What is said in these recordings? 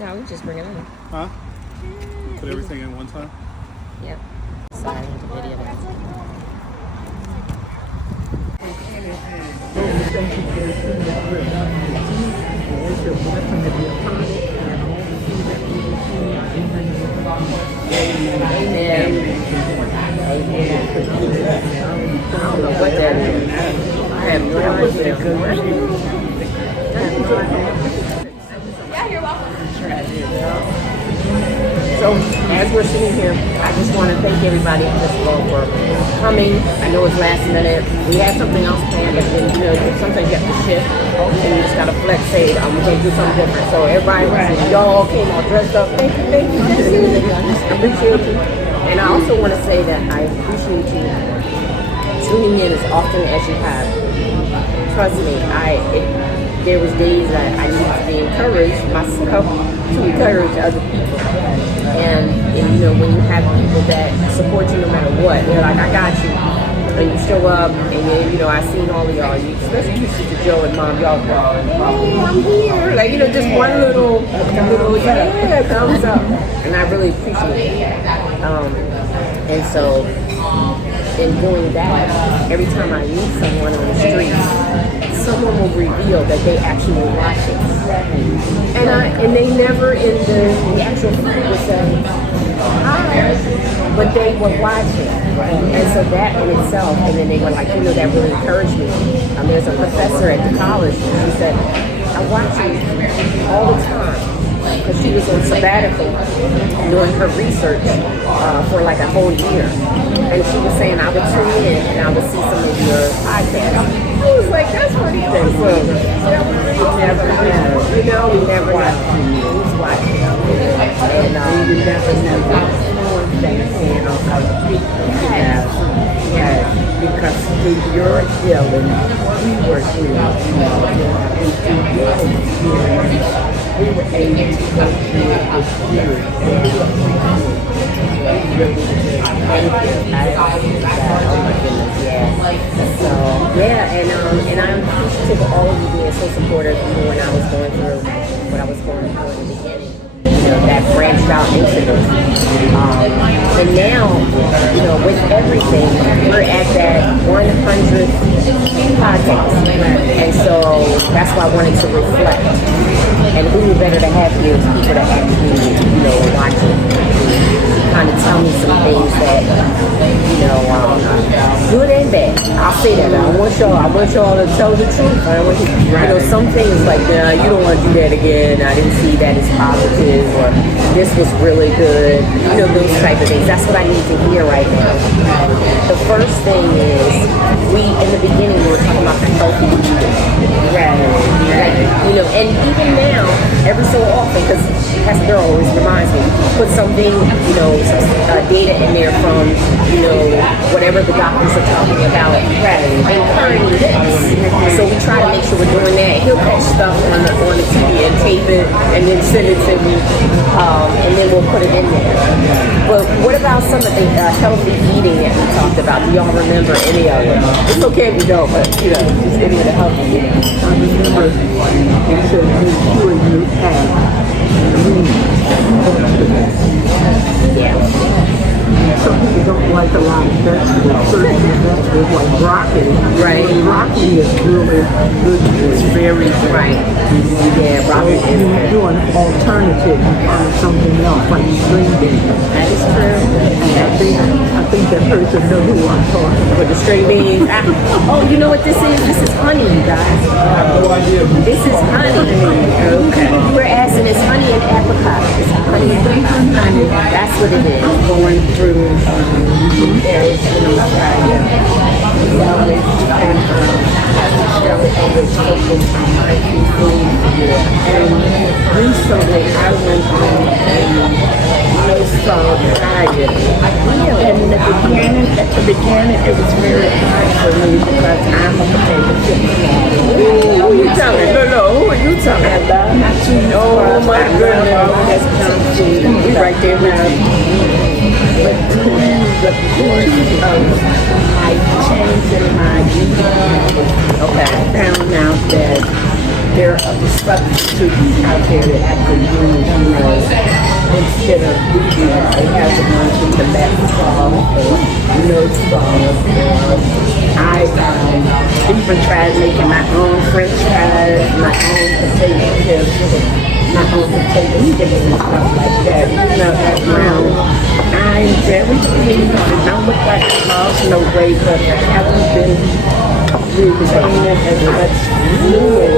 No, we just bring it in. Huh? Put everything in one time? Yep. Sorry, the video that. Amen. I don't know what that is. I have no idea. Yeah, you're welcome. So, as we're sitting here, I just want to thank everybody first of all for coming. I know it's last minute. We had something else planned, but then, sometimes you have to shift, and you just got to flex, say, I'm going to do something different. So, everybody, y'all came all dressed up. Thank you. I appreciate you. And I also want to say that I appreciate you tuning in as often as you have. Trust me, there was days that I needed to be encouraged myself to encourage other people. And when you have people that support you no matter what, they're like, I got you. And you show up, and then, I seen all of y'all, especially you, Sister Joe and Mom, y'all go, hey, I'm here. Like, just one little thumbs up. And I really appreciate it. And so, in doing that, every time I meet someone on the street, someone will reveal that they actually were watching. And they never in the actual video would say, hi, but they were watching. And so that in itself, and then they were like, that really encouraged me. There's a professor at the college, and she said, I watch you all the time. Because she was on sabbatical doing her research for like a whole year. And she was saying I would tune in and I would see some of your podcasts. I was like, that's pretty cool. We never watched. Who's watching? And you never know that because if you're healing, we were healing. We were able to go through the spirit. And I'm appreciative of all of you being so supportive when I was going through what I was going through in the beginning. That branched out into this. And now, with everything, we're at that 100th podcast. And so that's why I wanted to reflect. And who better to have here is people that actually, watching. Kind of tell me some things that, good and bad. I'll say that. I want y'all to tell the truth. I want you, some things like, you don't want to do that again. I didn't see that as positive, or this was really good. Those type of things. That's what I need to hear right now. The first thing is, in the beginning, we were talking about the healthy eating. Right. And even now, every so often, because Pastor Girl always reminds me, put something, data in there from, whatever the doctors are talking about, and currently this. So we try to make sure we're doing that. He'll catch stuff on the TV and tape it, and then send it to me, and then we'll put it in there. But what about some of the healthy eating that we talked about? Do y'all remember any of it? It's okay if you don't, but, just any of the healthy eating. I remember it said, make sure you have Yeah. Some people don't like a lot of vegetables, certain vegetables like broccoli. Right. Broccoli is really good. It's very right. Yeah, broccoli is You do an alternative and find something else like string beans. That is true. I think that person knows who I'm talking about. With the string beans. You know what this is? This is honey, you guys. I have no idea. This is honey. Okay. We're asking, it's honey and apricot. It's honey and honey. That's what it is. Going through various things. And recently I went on a no-salt diet. And at the beginning it was very hard for me because I'm a potato chip fan. Who are you telling? No, who are you telling? Oh my goodness. We right there now. But the course of my change in my eating habits, I found out that there are substitutes out there that I could use, instead of eating it. I have the ones with the left sauce or no sauce. Or I even tried making my own French fries, my own potato chips, my own potato sticks and stuff like that. As well, I'm very pleased. I don't look like I lost no weight, but I haven't been retaining as much fluid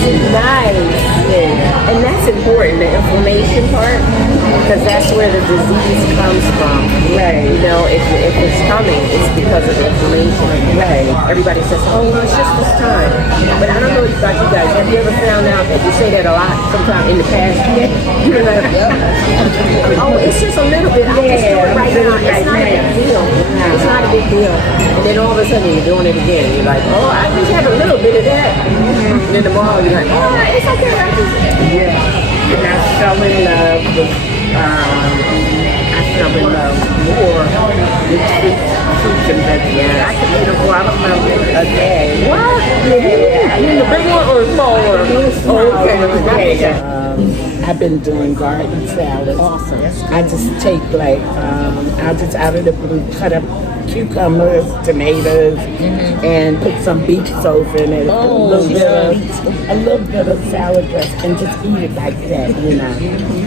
since nice. Yeah. And that's important, the inflammation part, because that's where the disease comes from. Right. If it's coming, it's because of the inflammation. Right. Everybody says, oh, well, it's just this time. But I don't know about you guys. Have you ever found out that you say that a lot sometime in the past? Oh, it's just a little bit. I'll just do it right now. It's not a big deal. It's not a big deal. And then all of a sudden you're doing it again. You're like, oh, I just have a little bit of that. And then tomorrow you're like, oh, it's okay, right? Yeah. And I fell in love with, more with fruits and vegetables. I could eat a watermelon a day. What? Yeah. You mean the big one or the small one? Okay. I've been doing garden salad. Awesome. I just take I'll just out of the blue cut up cucumbers, tomatoes, and put some beet sauce in it, a little bit of salad dressing, and just eat it like that,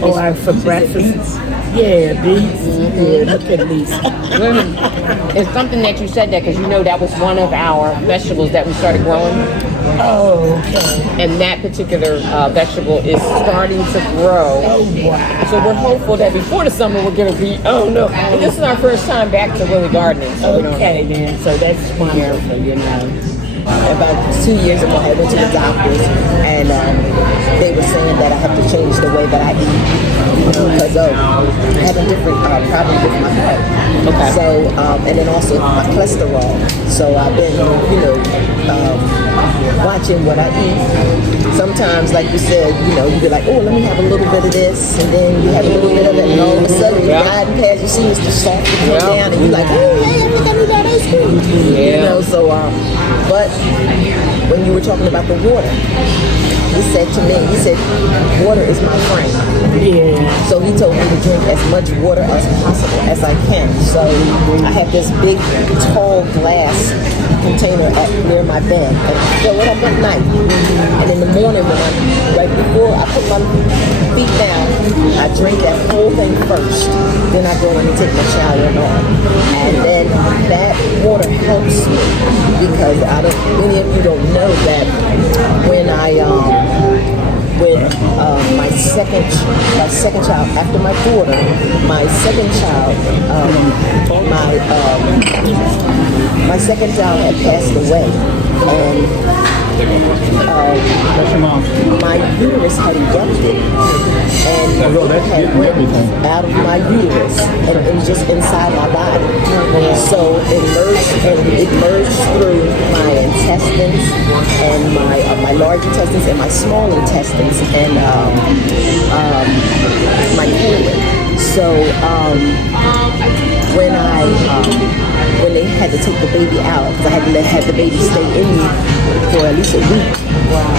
Or for breakfast, beets. Yeah, look at these. It's something that you said that because that was one of our vegetables that we started growing. Oh, okay. And that particular vegetable is starting to grow. Oh, wow. So we're hopeful that before the summer we're going to be, And this is our first time back to really gardening. So okay, then. So that's wonderful, About 2 years ago, I went to the doctors, and they were saying that I have to change the way that I eat because of having different problems with my heart. Okay. So, and then also my cholesterol. So I've been, watching what I eat. Sometimes, like you said, you be like, oh, let me have a little bit of this, and then you have a little bit of it, and all of a sudden you're riding past, you see Mr. Salt come down, and you're like, oh, hey, I think I need that ice cream. But when you were talking about the water, he said to me, water is my friend. Yeah. So he told me to drink as much water as possible as I can. So I have this big, tall glass container up near my bed, and I fill it up at night. And in the morning, right before I put my feet down, I drink that whole thing first. Then I go in and take my shower and all. And then that water helps me because many of you don't know that when my second child, after my daughter, my second child, my second child had passed away, and my uterus had erupted, and it had went out of my uterus and just inside my body. So it merged through my intestines and my large intestines and my small intestines and my colon. So when they had to take the baby out, because I had to have the baby stay in me for at least a week. Wow.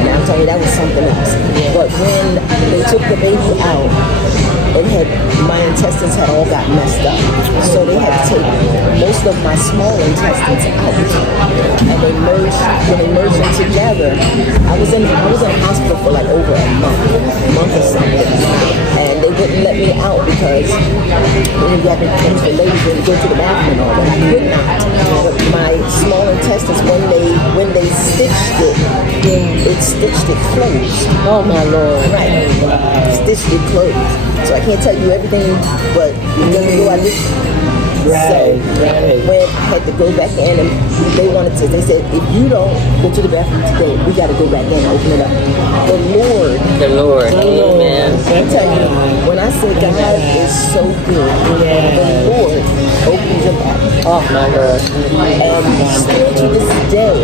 And I'm telling you, that was something else. But when they took the baby out, my intestines had all got messed up. So they had to take most of my small intestines out. And when they merged them together, I was in a hospital for like over a month or something. And they wouldn't let me out because you had to change the ladies and go to the bathroom and all that. I could not. But my small intestines, when they stitched it stitched it closed. Oh my Lord. Right. Stitched it closed. So I can't tell you everything, but I did. Right. When I had to go back in, and they said, if you don't go to the bathroom today, we got to go back in and open it up. The Lord. Amen. I'm telling you, when I say God is so good, the Lord opens it up. Oh my Lord. And still to this day,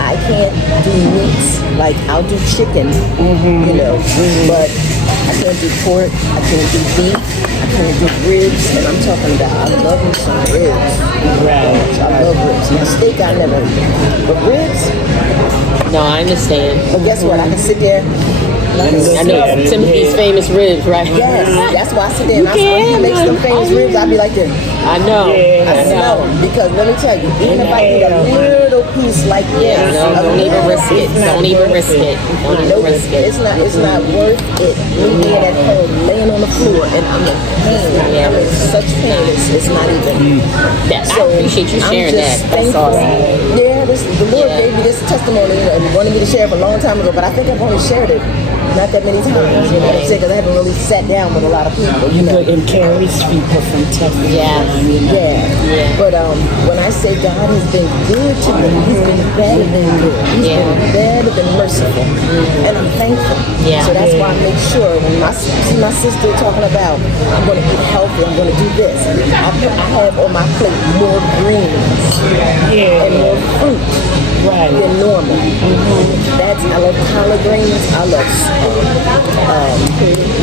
I can't do meats. Like, I'll do chicken, but I can't do pork. I can't do beef. I can't do ribs. And I'm talking about, I love me some ribs. Right. I love ribs. Now, steak I never eat. But ribs, No, I understand. but guess what? I can sit there. I know Timothy's famous ribs, right? Yes, that's why I sit there and I when he makes them famous ribs, I be like this. I know. I smell them because let me tell you, even if I eat a little piece like this, No, don't even risk it. Don't even risk it. Don't even risk it. It's not worth it. Me being at home, laying on the floor, and I'm in pain. I'm in such pain. It's not even. I appreciate you sharing that. That's awesome. Yeah, the Lord gave me this testimony and wanted me to share it a long time ago, but I think I've only shared it not that many times. You know what I'm saying? Because I haven't really sat down with a lot of people. You know. Encourage people from testimony. Yeah. But when I say God has been good to me, He's been better than good. He's been better than merciful, and I'm thankful. Yeah. So that's why I make sure when I see my sister talking about I'm going to eat healthy, I'm going to do this. I have on my plate more greens and more fruit than normal. I love collard greens. I love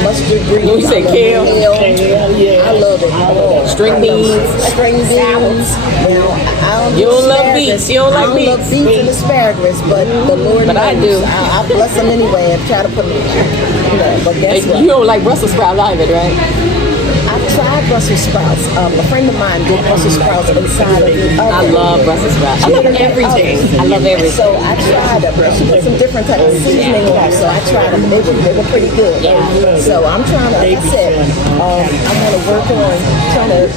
mustard greens. You say kale? I love it all. String beans. String beans. Now, I don't You do don't love asparagus. beets. You don't like I don't love beets. beets and asparagus, but the Lord But I knows. do. I bless them anyway and try to put them. But guess what? You don't like Brussels sprout either, right? I've tried Brussels sprouts. A friend of mine did Brussels sprouts inside of the oven. I love Brussels sprouts. I love everything. I love everything. So I tried them. She put some different type of seasoning on them. So I tried them. They were pretty good. So I'm trying to, like I said, I'm going to work on trying to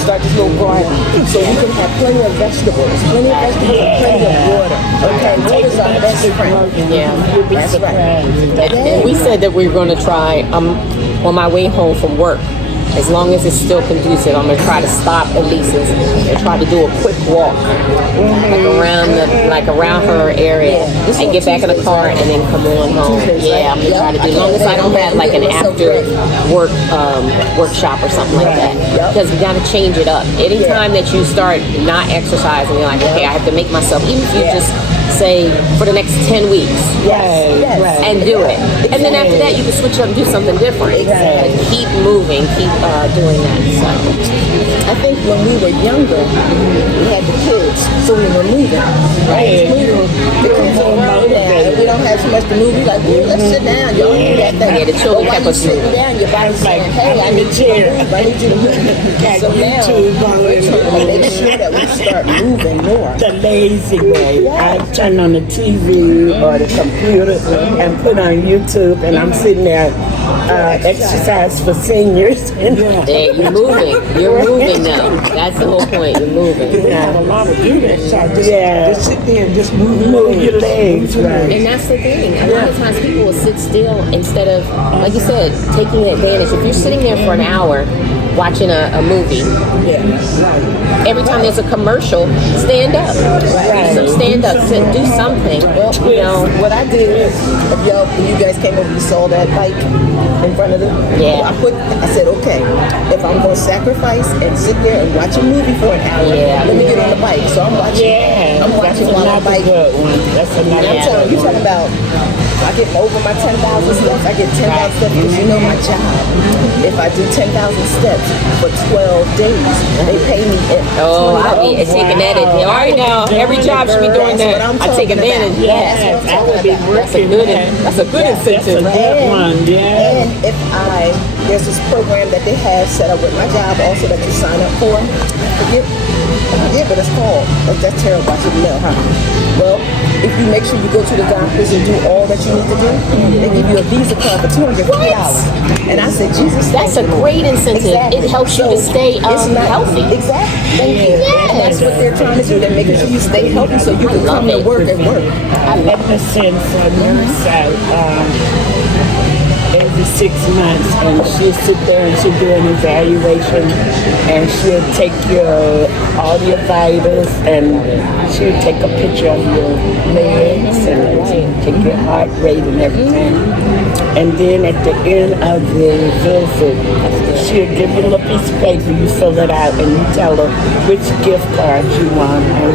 start this little garden so we can have plenty of vegetables. Plenty of vegetables and plenty of water. Okay, water's our best friend. Yeah. That's right. And we said that we were going to try, on my way home from work, as long as it's still conducive, I'm going to try to stop at Lisa's and try to do a quick walk, like around her area, and get back in the car and then come on home. Yeah, I'm going to try to do, as long as I don't have like an after work workshop or something like that, because we got to change it up. Anytime that you start not exercising, you're like, okay, I have to make myself, even if you just say for the next 10 weeks and do it, and then after that you can switch up and do something different. And keep moving, keep doing that. So I think when we were younger, we had the kids, so we were moving. Right? They come home now, and we don't have too much to move. We like, ooh, let's sit down. Y'all do that thing. Yeah, the children kept us sitting down, your body's saying, hey, I need you to move. I need you to move. So now we're trying to make sure that we start moving more. The lazy way. I turn on the TV or the computer and put on YouTube, and I'm sitting there exercise for seniors. yeah, you're moving. You're moving now. That's the whole point. You're moving. You have a lot of do that. Just sit there and just move your legs. Right. And that's the thing. A lot of times people will sit still instead of, like you said, taking advantage. If you're sitting there for an hour watching a movie, every time there's a commercial, stand up. So stand up, do something. Well, you know, what I did is, if you guys came over, you saw that bike in front of them. Yeah. I said, okay, if I'm going to sacrifice and sit there and watch a movie for an hour, let me get on the bike. So I'm watching. I'm watching while I'm biking. That's another And I'm telling you, talking about, I get over my 10,000 steps. I get 10,000 steps because you know my job. If I do 10,000 steps for 12 days, they pay me I'll be taking that advantage. All right now, every job should be doing that. I take advantage. Yes, I would be working. That's a good incentive. That's a good one. Yeah. And if there's this program that they have set up with my job also that you sign up for. I forget what it's called. That's terrible. I should know, huh? Well, if you make sure you go to the doctors and do all that you need to do, they give you a Visa card for $250. And I said, Jesus, That's a great incentive. Exactly. It helps you to stay healthy. Exactly. Thank you. Yes. And that's what they're trying to do. They're making sure you stay healthy so you can come to work and work. I ever since a nurse every 6 months, and she'll sit there and she'll do an evaluation, and she'll take your all your vitals, and she'll take a picture of your legs and take your heart rate and everything. And then at the end of the visit, she'll give you a little piece of paper, you fill it out, and you tell her which gift card you want, and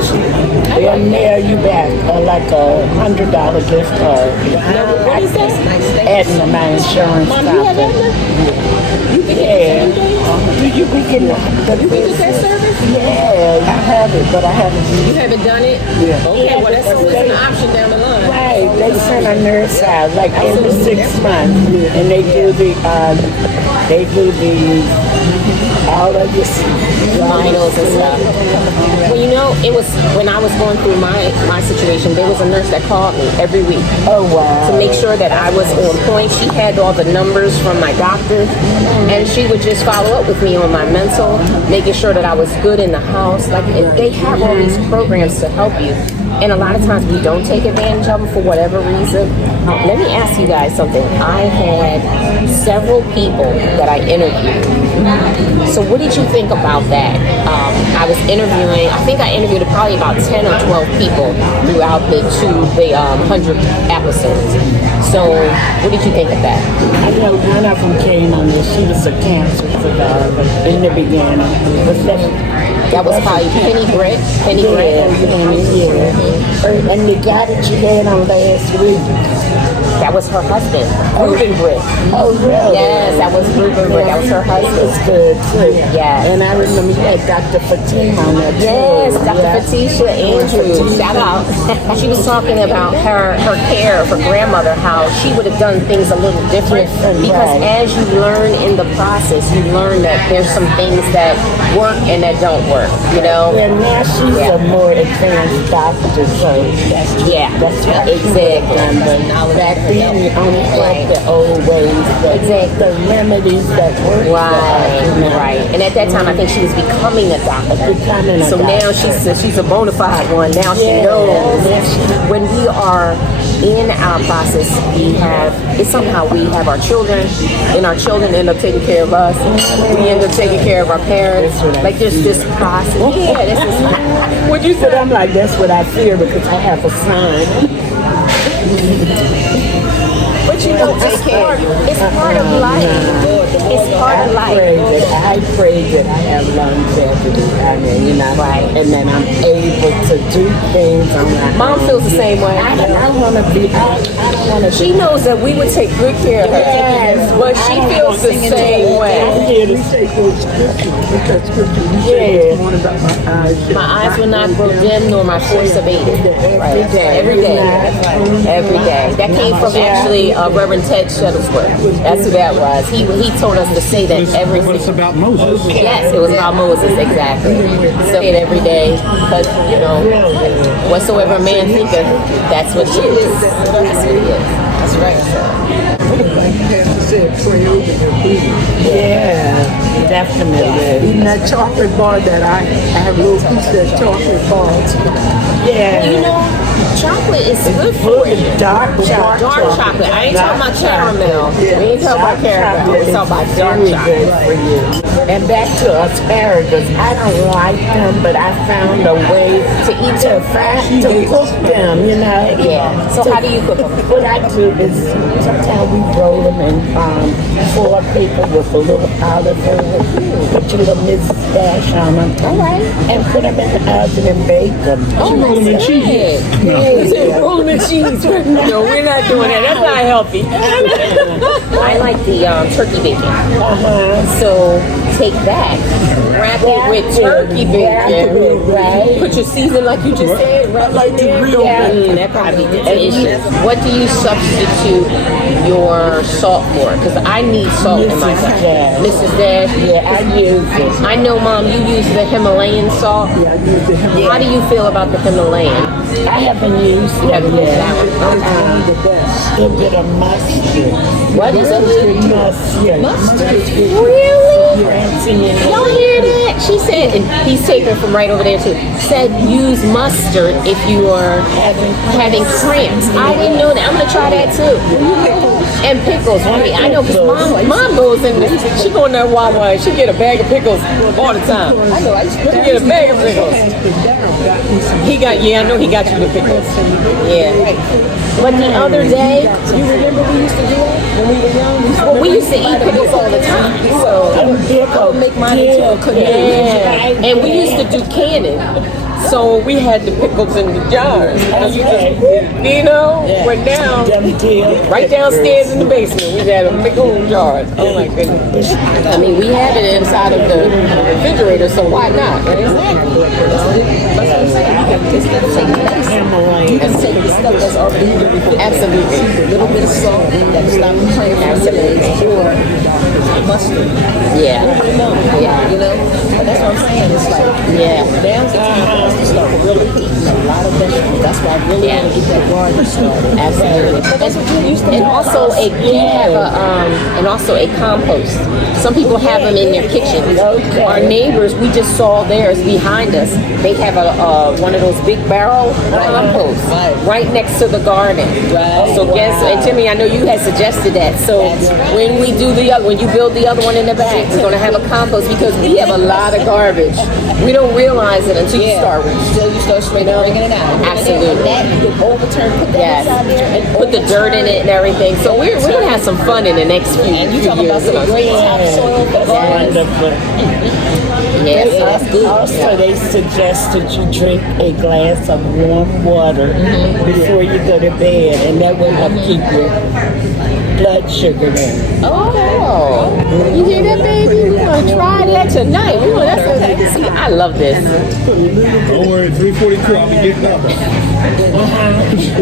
they'll mail you back like a $100 gift card. What is that? Adding to my insurance Mom, you have company. Aetna? You can Yeah. Do you be getting the You get that service? Yeah, I have it, but I haven't You used it. haven't done it? Yeah. Okay, well that's an option down the line. Right, they send a nurse out like every 6 months, and they do the all of your Vitals and stuff. Well, you know, it was when I was going through my situation, there was a nurse that called me every week. Oh wow! To make sure that I was on point. She had all the numbers from my doctor, and she would just follow up with me on my mental, making sure that I was good in the house. Like they have all these programs to help you, and a lot of times we don't take advantage of them for whatever reason. Let me ask you guys something. I had several people that I interviewed. So what did you think about that? I was interviewing, I think I interviewed probably about 10 or 12 people throughout the 100 episodes. So what did you think of that? I know one of them came on this. She was a cancer survivor in the beginning. That was probably Penny Britt. Yeah. And the guy that you had on last week. That was her husband, Ruben Britt. Oh, really? Yes, that was Ruben Britt. That was her It husband. was good, too. Yes. And I remember you had Dr. Fatima on there, too. Yes, Dr. Fatisha Andrews, shout out. She was talking about her care for grandmother, how she would have done things a little different because as you learn in the process, you learn that there's some things that work and that don't work, you know? Yeah, now she's a more advanced doctor, so that's right. Exactly. But back then, you only had the old ways, the remedies that work. Right. And at that time, I think she was becoming a doctor. So now she's a bona fide one. Now she knows. When we are in our process, we have our children, and our children end up taking care of us. We end up taking care of our parents. Like there's this process. Yeah, this is. Would you say? I'm like, that's what I fear because I have a son. But you know, it's part of life. It's part of life. I pray that I have longevity. I mean, you know, and then I'm able to do things on my own. Mom feels the same way. I don't want to be. I don't want to. She knows that we would take good care of her. Yes, but she feels the same way. I'm here to say good scripture because scripture. Yeah. My eyes will not grow dim, nor my voice abated. Right. Every day. That came from actually Reverend Ted Shuttlesworth. That's who that was. He told us to say that every. But it's about Moses. Yes, it was about Moses, exactly. So it every day, because you know, whatsoever a man thinketh, that's what he is. That's what he is. That's right. Yeah, definitely. Even that chocolate bar that I have a little piece of that chocolate bar. Yeah. You know, chocolate is good for you. Dark chocolate. I ain't talking about caramel. We ain't talking about caramel. We're talking about dark chocolate. And back to asparagus. I don't like them, but I found a way to cook them, you know. Yeah. So how do you cook them? What I do is sometimes we roll them in foil paper with a little olive oil. Put your little Mrs. Dash on them. All right. And put them in the oven and bake them. Oh, roll them in cheese. Roll them in cheese. No, we're not doing that. That's not healthy. I like the turkey bacon. So take that, wrap it with turkey bacon, right? Put your season like you just said, right? Like the real that probably delicious. What do you substitute your salt for? Because I need salt in my diet. Mrs. Dash? Yeah, I use it. I know, Mom, you use the Himalayan salt. Yeah, I use the Himalayan. How do you feel about the Himalayan? I haven't used it Haven't used yet. that one. The best. A bit of mustard. What is it? Mustard. Really? Y'all hear that? She said, and he's taken from right over there too. Said use mustard if you are having cramps. I didn't know that. I'm gonna try that too. And pickles. I know because mom goes in. She go in there Wawa. She get a bag of pickles all the time. I know. She get a bag of pickles. I know he got you the pickles. Yeah. But the other day, you remember we used to do that when we were young? Well, we used to eat pickles all the time. So I would make mine into a cookie. Yeah. And we used to do canning. So we had the pickles in the jars. And you just, went down, right downstairs in the basement. We had a pickle jars. Oh my goodness. I mean, we have it inside of the refrigerator, so why not? Right? You can take the stuff that's already in your refrigerator. Absolutely. A little bit of salt that stop the cramp. Absolutely. Or mustard. Yeah. You know? But that's what I'm saying. It's like, now's the time for us to start really eating a lot of vegetables. That's why I really want to get that garden started. Absolutely. But that's what you used to And also a compost. Some people have them in their kitchen. Okay. Our neighbors, we just saw theirs behind us. They have one of those big barrel compost right next to the garden. Right. So and Timmy, I know you had suggested that. So when we do when you build the other one in the back, we're gonna have a compost because we have a lot of garbage. We don't realize it until you start. Until you start straight bringing it out. Absolutely. That you can overturn, put that inside there, and put the dirt in it and everything. So we're gonna have some fun in the next few years. And you talking about some great topsoil for gardens. Yes, that's good. Also, they suggest that you drink a glass of warm water before you go to bed, and that will help keep your blood sugar down. Oh, you hear that, baby? We're gonna try that tonight. See, I love this. Don't worry, 3:42. I'll be getting up.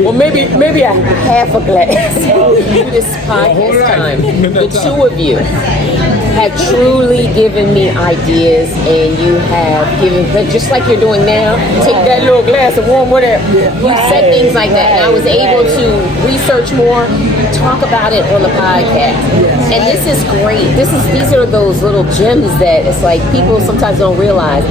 Well, maybe a half a glass. This podcast time, the two of you have truly given me ideas, and you have given, just like you're doing now, take that little glass of warm water, you said things like that, and I was able to research more, talk about it on the podcast. And this is great. These are those little gems that it's like people sometimes don't realize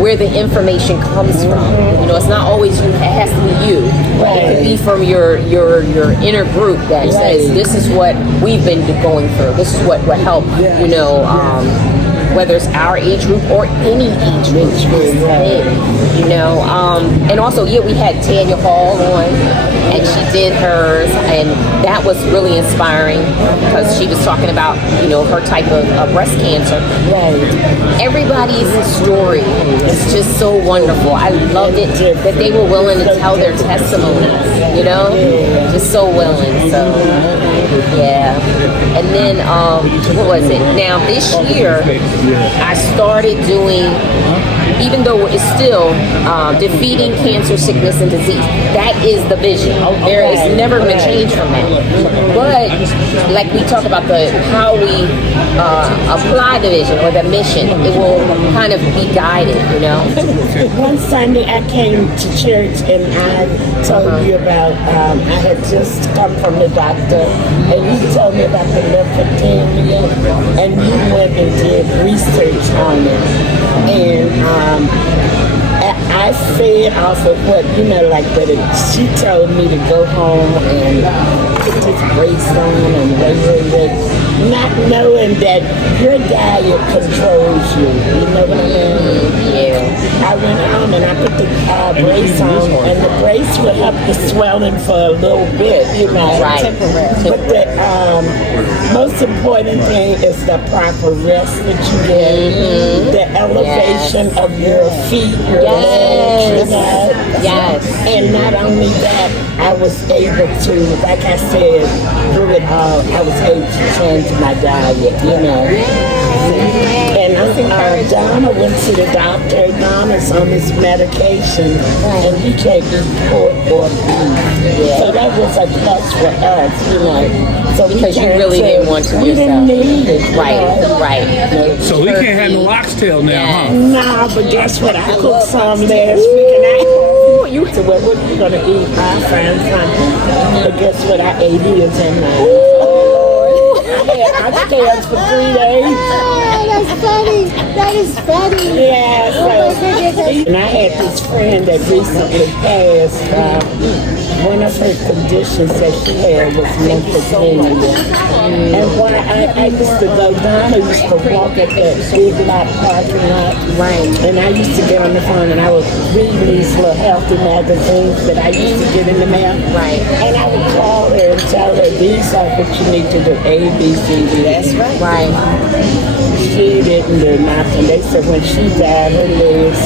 where the information comes from. It's not always you, it has to be you. It could be from your inner group that says this is what we've been going through. This is what will help, whether it's our age group or any age group. And also, we had Tanya Hall on, and she did hers, and that was really inspiring because she was talking about, her type of breast cancer. Everybody's story is just so wonderful. I loved it that they were willing to tell their testimonies, just so willing. So, and then, what was it? Now, this year, I started doing, even though it's still defeating cancer, sickness, and disease. That is the vision. There is never going to change from that. But like we talk about how we apply the vision or the mission, it will kind of be guided, One Sunday I came to church and I told you about, I had just come from the doctor, and you told me about the lymphopenia, and you went and did research on it. And I fed off of what, she told me to go home and put this brace on and wait, not knowing that your diet controls you. You know what I mean? I went home and I put the brace on, and the brace would help the swelling for a little bit, temporary. But the most important thing is the proper rest that you get, the elevation of your feet, your legs, and not only that, I was able to, like I said, through it all, I was able to change my diet, And Donna went to the doctor. Donna's on this medication, and he can't eat pork or beef. So that was a plus for us, So because you really didn't want to we yourself. didn't need it. Right. So we can't have no oxtail now, huh? Nah, but guess what? I cooked some last week, and you said, well, what are you going to eat? I'll find something. But guess what? I ate his and had oxtails for 3 days. That's funny. That is funny. Yeah, so, and I had this friend that recently passed. One of her conditions that she had was lymphopenia. And why I used to go down, I used to walk at that big lot parking lot. Right. And I used to get on the phone and I would read these little healthy magazines that I used to get in the mail. Right. And I would call her and tell her, these are what you need to do, A, B, C, D. That's right. Right. She didn't do nothing. They said when she died, her legs,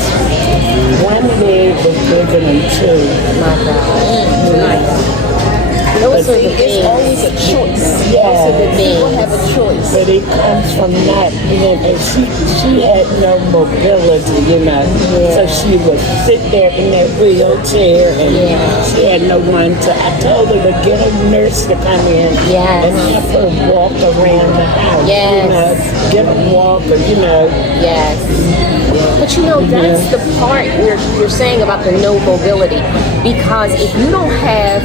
one leg was bigger than two. My God. Those are the things. It's always a choice. Yeah. Those are the things. People have a choice. But it comes from not being, and she had no mobility, you know. Yeah. So she would sit there in that wheelchair and she had no one to, I told her to get a nurse to come in and have her walk around the house. Yes. You know, get a walker, you know. Yes. But you know, that's the part where you're saying about the no mobility. Because if you don't have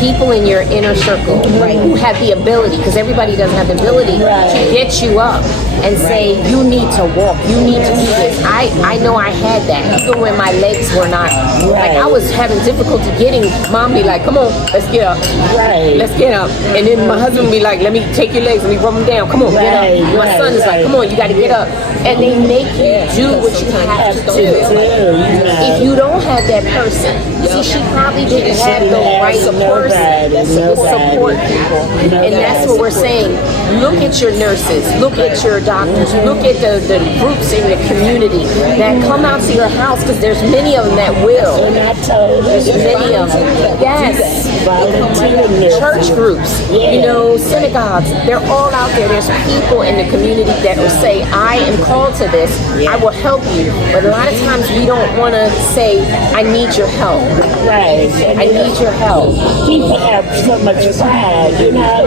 people in your inner circle who have the ability, because everybody doesn't have the ability to get you up and say, you need to walk, you need to do this. I know I had that, even when my legs were not, like I was having difficulty getting, mom be like, come on, let's get up. Let's get up. And then my husband be like, let me take your legs, let me rub them down, come on, get up. My son is like, come on, you got to get up. And they make you do what you have to do. If you don't have that person, see, she probably didn't have the right person to support people. And that's what we're saying. Look at your nurses, look at your doctors, look at the groups in the community that come out to your house, because there's many of them that will. There's many of them. Yes. Church groups, you know, synagogues, they're all out there. There's people in the community that will say, I am called to this, I will help you. But a lot of times we don't want to say, I need your help. Right. I need your help. People have so much pride, you know.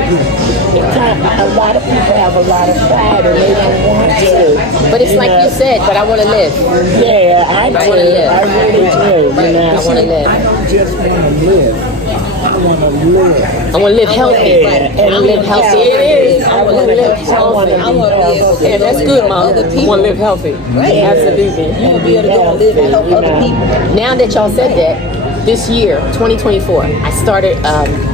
A lot of people have a lot of pride and they don't want to. But it's like you said, but I want to live. Yeah, I do. I really do. You know, I want to live. I don't just want to live. I want to live. I want to live healthy. I want to live healthy. It is. I want to live healthy. Yeah, that's good, Mom. I want to live healthy. Absolutely. You will be able to go and live and help other people. Now that y'all said that, this year, 2024, I started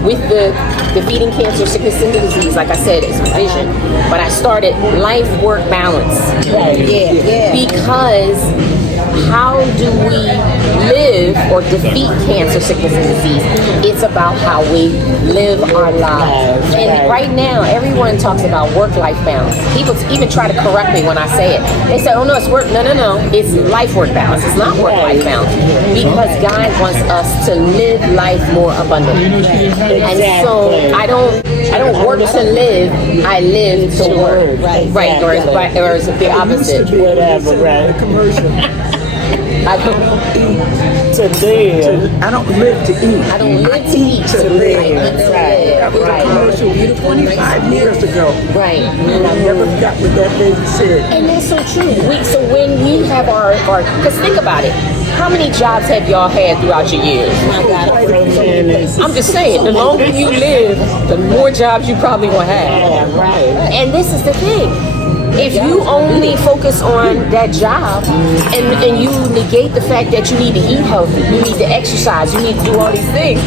with the Defeating Cancer, Sickness, and Disease. Like I said, it's a vision. But I started life-work balance. Because how do we live or defeat cancer, sickness, and disease? It's about how we live our lives. And right now, everyone talks about work-life balance. People even try to correct me when I say it. They say, oh no, it's work. No. It's life-work balance. It's not work-life balance. Because God wants us to live life more abundantly. And so I don't work to live, I live to work. Right. Or it's the opposite. Whatever, right. Commercial. I don't To live. I don't live to eat. I don't live to eat. To live. I live to That was a commercial 25 years ago. Right. And I never forgot what that lady said. And that's so true. So when we have our, because think about it. How many jobs have y'all had throughout your years? My God, I'm I'm just saying, the longer you live, the more jobs you probably will have. Yeah, right. And this is the thing. If you only focus on that job and you negate the fact that you need to eat healthy, you need to exercise, you need to do all these things,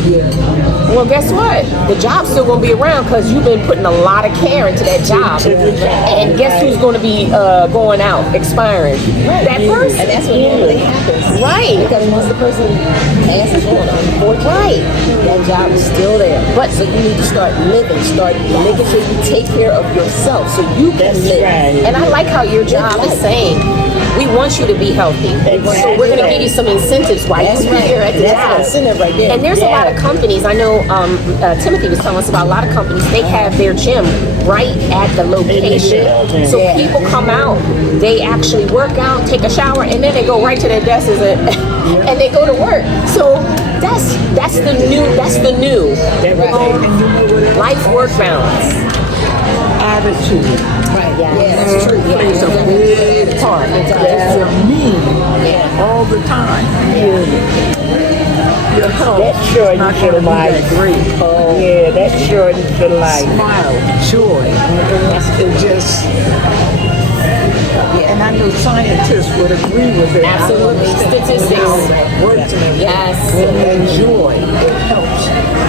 well, guess what? The job's still going to be around because you've been putting a lot of care into that job. And guess who's going to be going out, expiring? That person. And that's what normally happens. Right. Because once the person passes on, Right. that job is still there. But so you need to start living, start making sure you take care of yourself so you can live. Right. And I like how your job is saying, we want you to be healthy. So we're going to give you some incentives while you're here at the That's job. an incentive right there. And there's a lot of companies, I know Timothy was telling us about a lot of companies, they have their gym right at the location. So people come out, they actually work out, take a shower, and then they go right to their desks and they go to work. So that's the new life work balance. Attitude. Right. That's true. Plays a big part. That's for me all the time. your health. That sure you not feel gonna be like. that great. Yeah, that sure you feel like. Smile, joy, and just. And I know scientists would agree with it. Absolutely. Statistics. Works and everything. Yes. And joy, it helps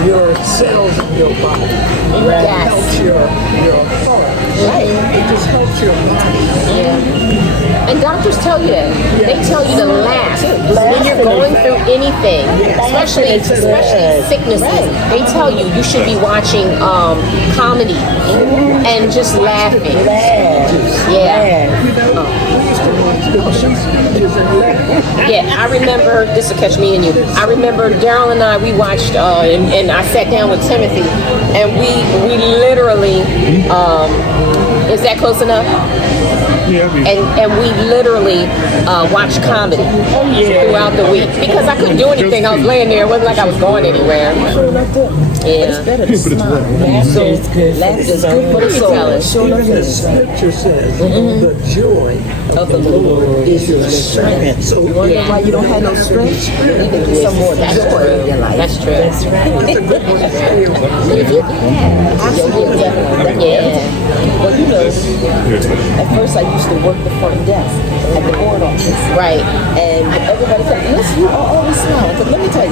your cells in your body. It Yes. helps your heart. It just helps your body. Yeah. And doctors tell you that. They tell you to laugh when you're going through anything, especially sicknesses. They tell you should be watching comedy and just laughing. Yeah. Yeah, I remember, this will catch me and you. I remember Daryl and I, we watched, and I sat down with Timothy, and we literally, is that close enough? Yeah. And we literally watched comedy throughout the week because I couldn't do anything. I was laying there. It wasn't like I was going anywhere. It's better to smile. Laughter is good. Laughter is good for the soul. Even the scripture says, the joy Of the Lord is your strength. So You wonder why you don't have no strength? You need to get some more joy in your life. That's true. it's a good one to stay on. Absolutely. Yeah. Well, you know, at first I used to work the front desk at the board office. Right. And everybody said, yes, you are always smiling. But let me tell you,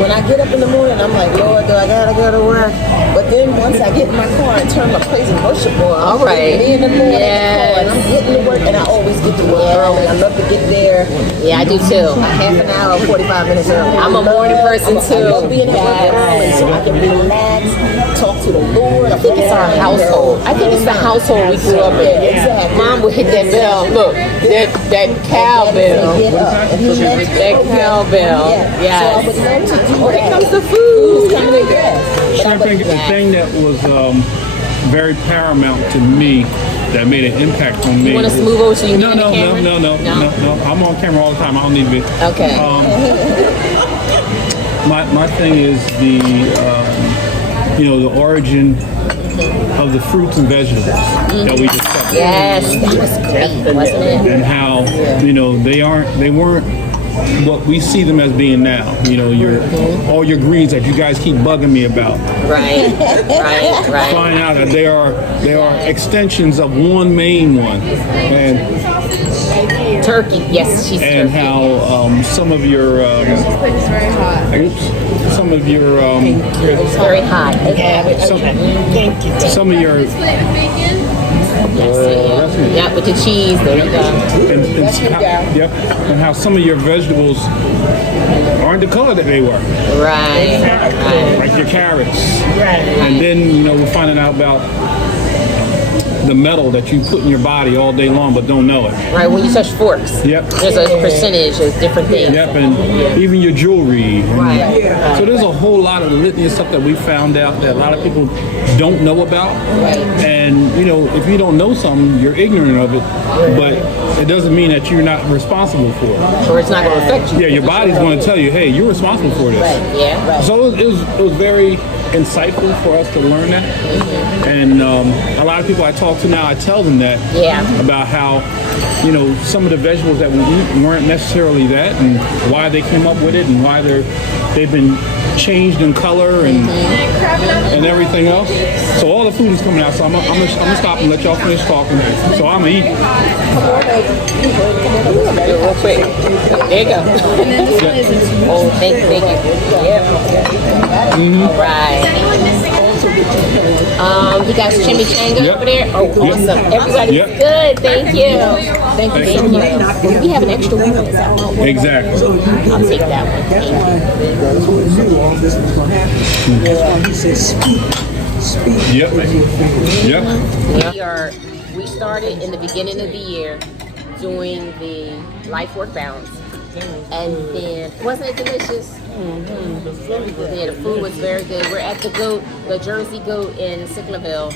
when I get up in the morning, I'm like, Lord, do I gotta go to work? But then once I get in my car and turn my praise and worship on, All right. me in the morning, Yes. and I'm getting to work, and I always get to work early. I love to get there. Yeah, I do too. Half an hour, 45 minutes early. I'm a morning person I too. love being at work early so I can relax, talk to the Lord. I think it's our household. I think it's the household we grew up in. Exactly. Mom would hit that bell. Look, that cowbell. Get up. And he meant to That cowbell. Yeah. So I would Yes. love to do Here that. comes the Food food. is coming in fast. I think the thing that was very paramount to me that made an impact on me. You want us to move over so you can No, get in the camera? no. I'm on camera all the time. I don't need to be. Okay. My thing is the origin of the fruits and vegetables that we discussed. Yes, that was great, wasn't it? And how they weren't what we see them as being now. All your greens that you guys keep bugging me about. Right. Find out that they are extensions of one main one, and Turkey. Yes, she's and turkey. how some of your It's very hot. some of your It's very hot. Thank you. some of your Bacon. Yeah, with the cheese. There you go. and how some of your vegetables aren't the color that they were, Right. like your carrots. Right. And then we're finding out about the metal that you put in your body all day long but don't know it. Right. When you touch forks, Yep. there's a percentage of different things. Yep, and even your jewelry. Right. So there's a whole lot of litany of stuff that we found out that a lot of people don't know about. Right. And if you don't know something, you're ignorant of it, but it doesn't mean that you're not responsible for it. Or it's not going to affect you. Yeah, your body's going to tell you, hey, you're responsible for this. Yeah. So it was very insightful for us to learn that. And a lot of people I talk to now, I tell them that about how some of the vegetables that we eat weren't necessarily that, and why they came up with it, and why they've been changed in color and everything else. So all the food is coming out. So I'm gonna stop and let y'all finish talking. So I'm gonna eat. Real quick. There you go. And then this one is a Oh, thank you. Yep. All right. You guys chimichanga Yep. over there? Oh, Yep. awesome. Everybody's Yep. good. Thank you. Thank you. Thank you. We have an extra one. Is that one? Exactly. I'll take that one. Thank you. That's what we knew all this was going to happen. That's why he said, speak. Yep. Yep. We started in the beginning of the year doing the life work balance. And then, wasn't it delicious? Yeah, the food was very good. We're at the Jersey Goat in Sicklerville.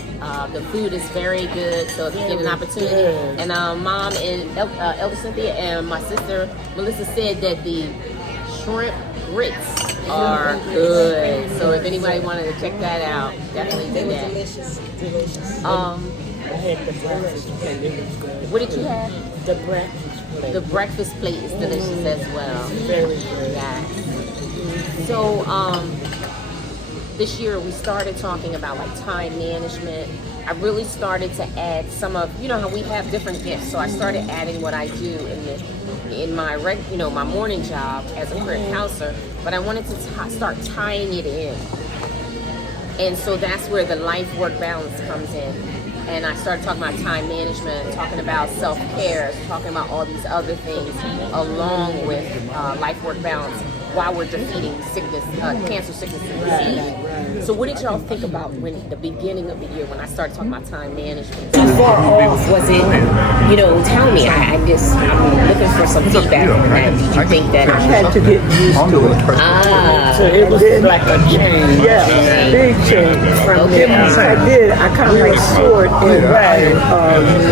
The food is very good, so if you get an opportunity. And Mom and Elder Cynthia and my sister Melissa said that the shrimp grits are good. So if anybody wanted to check that out, definitely do that. Delicious. I had the breakfast and it was good. What did you have? The breakfast The breakfast plate is delicious as well. Very good. Yes. So this year we started talking about like time management. I really started to add some of, you know how we have different gifts. So I started adding what I do in my my morning job as a career counselor, but I wanted to start tying it in. And so that's where the life-work balance comes in. And I started talking about time management, talking about self-care, talking about all these other things along with life-work balance while we're defeating sickness, cancer, sickness, and disease. So what did y'all think about when the beginning of the year when I started talking about time management? How far off was it? Tell me. I'm looking for some feedback on that. Did you think that I had to get used to it. So it was like a change. Yeah, big change. I kind of like soared in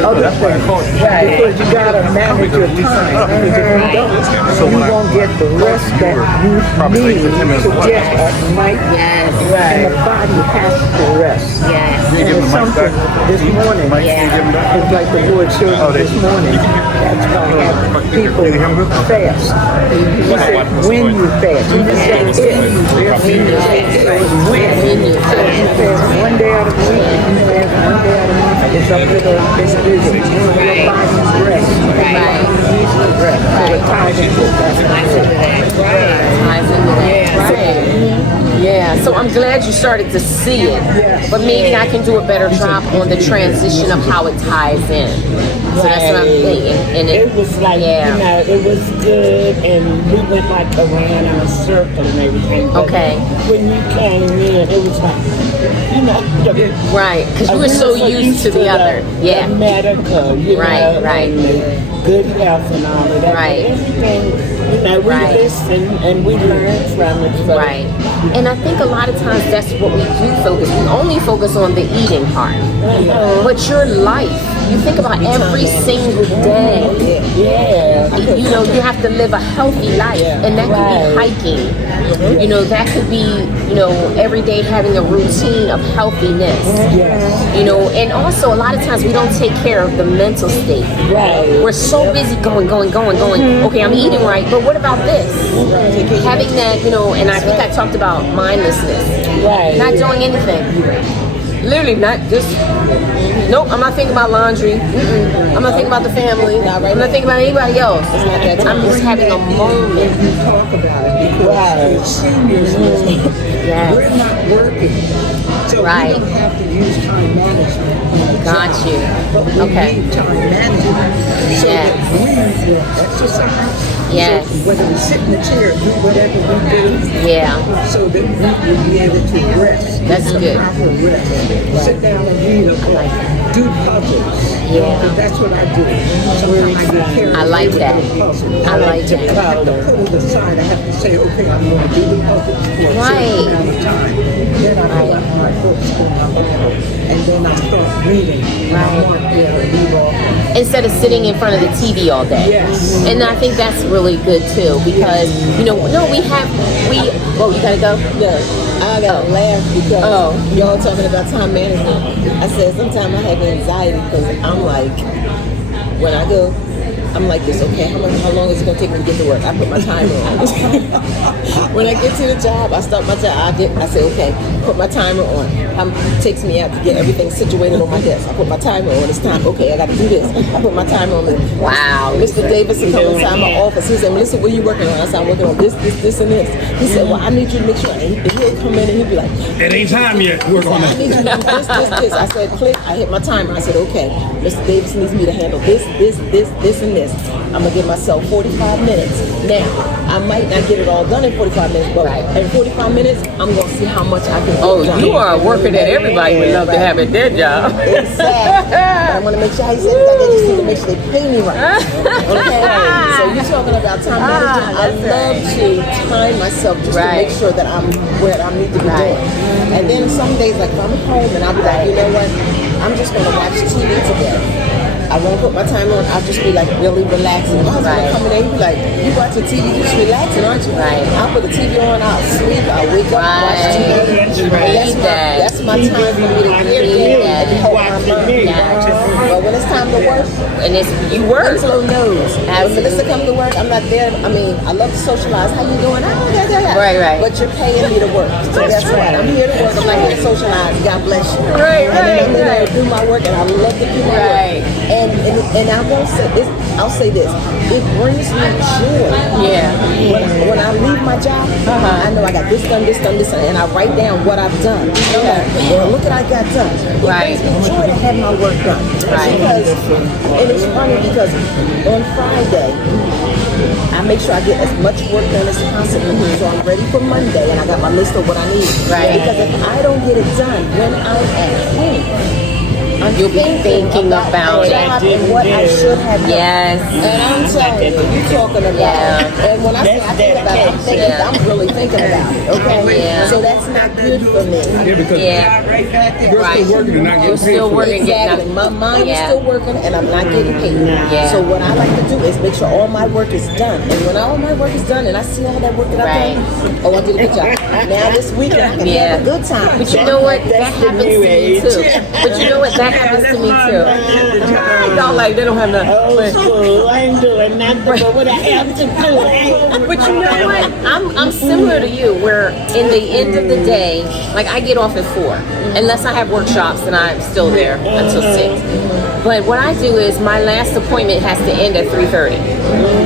other things. Because you got to manage your time. Because if you don't, you won't get the rest that you need to get at night. Yes. And the body has to rest. Yes. And it's something this morning. It's like the Lord showed me this morning. That's why I have people fast. He said, when you fast. He didn't say if you fast. When you fast. So you fast one day out of the week, and you fast one day out of the month. It's up to the individual. Your body's rest. Right. Rest. So it ties into that. Yeah, so I'm glad you started to see it, but maybe I can do a better job on the transition of how it ties in. So that's what I'm thinking. And it was like, it was good, and we went like around in a circle and everything. But when you came in, it was like, right, because you were so used to the other. The medical, right. Good health and all of that. Right. Everything, we listened and we learned from it. So. Right. And I think a lot of times that's what we do focus. We only focus on the eating part. But your life, you think about every single day. Yeah. You have to live a healthy life. And that could be hiking. That could be, every day having a routine of healthiness. And also a lot of times we don't take care of the mental state. Right. We're so busy going. Okay, I'm eating right, but what about this? Having that, and I think I talked about mindlessness. Right. Not doing anything. Literally not just, nope, I'm not thinking about laundry. I'm not thinking about the family. I'm not thinking about anybody else. I'm just having a moment. You talk about it because seniors, we're not working. So we don't have to use time management. Got you. But we need time management so that we will exercise. Yes. So whether we sit in the chair, do whatever we do. Yeah. So that we will be able to rest. That's good. Proper rest. Sit down and read a book. Do puzzles. Yeah. That's what I do. Sometimes I get carried I like that. with a puzzle. I like that. I have to put it aside. I have to say, okay, I'm going to do the puzzle for a certain amount of time. Then I go out my books on my Bible, and then I start reading. Instead of sitting in front of the TV all day. Yes. And I think that's really good too because, you gotta go? Yeah, I gotta laugh because y'all talking about time management. I said sometimes I have anxiety because I'm like, when I go, I'm like this, okay, how long is it going to take me to get to work? I put my timer on. When I get to the job, I start my job, I say, okay, put my timer on. It takes me out to get everything situated on my desk. I put my timer on, it's time, okay, I got to do this. I put my timer on. Wow. Mr. Davidson comes inside my office. He said, Melissa, what are you working on? I said, I'm working on this, and this. He said, well, I need you to make sure. And he'll come in and he'll be like, it ain't time yet. Work on I need you to do this. I said, click. I hit my timer. I said, okay, Mr. Davidson needs me to handle this, and this. I'm gonna give myself 45 minutes. Now, I might not get it all done in 45 minutes, but in 45 minutes, I'm gonna see how much I can get done. You are a worker that everybody would love to have at their job. Exactly. But I want to make sure, he said, I just need to make sure they pay me right. Okay? So you're talking about time management. I love to time myself just to make sure that I'm where I need to be doing. And then some days, like if I'm home and I'll be like, you know what? I'm just gonna watch TV today. I won't put my time on. I'll just be like really relaxing. My husband will come in there, he'll be like, you watching TV, you just relaxing, aren't you? I'll put the TV on, I'll sleep, I'll wake up, watch TV. And that's that. That's my time for me to read that and help my mind. But when it's time to work, And it's you work. Angelo knows. When Melissa comes to work, I'm not there. I mean, I love to socialize. How you doing? Right. But you're paying me to work. So that's right. I'm here to work. I'm not here to socialize. God bless you. Right. And then I'm there to do my work, and I love to do my work. And I won't say this. I'll say this. It brings me joy. Yeah. When I leave my job, I know I got this done, and I write down what I've done. Well, look at I got done. It brings me joy to have my work done. Because, and it's funny because on Friday, I make sure I get as much work done as possible. So I'm ready for Monday, and I got my list of what I need. Because if I don't get it done when I'm at home, You'll be thinking about it. And what I should have done. Yes. And I'm telling you, you're talking about it. And when I say I think about it, I'm really thinking about it. Okay? Yeah. So that's not good for me. Yeah, because you're still working and not getting You're paid still for it. working. Exactly. My mind is still working, and I'm not getting paid. Yeah. So what I like to do is make sure all my work is done. And when all my work is done, and I see all that work that I've done, oh, I did a good job. Now this weekend I can have a good time. But you know what? That happens to me too. But you know what? That happens to me too. Y'all like they don't have nothing. Old school, I ain't doing nothing but what I have to do. But you know what? I'm similar to you, where in the end of the day, like I get off at 4, unless I have workshops and I'm still there until 6. But what I do is my last appointment has to end at 3:30.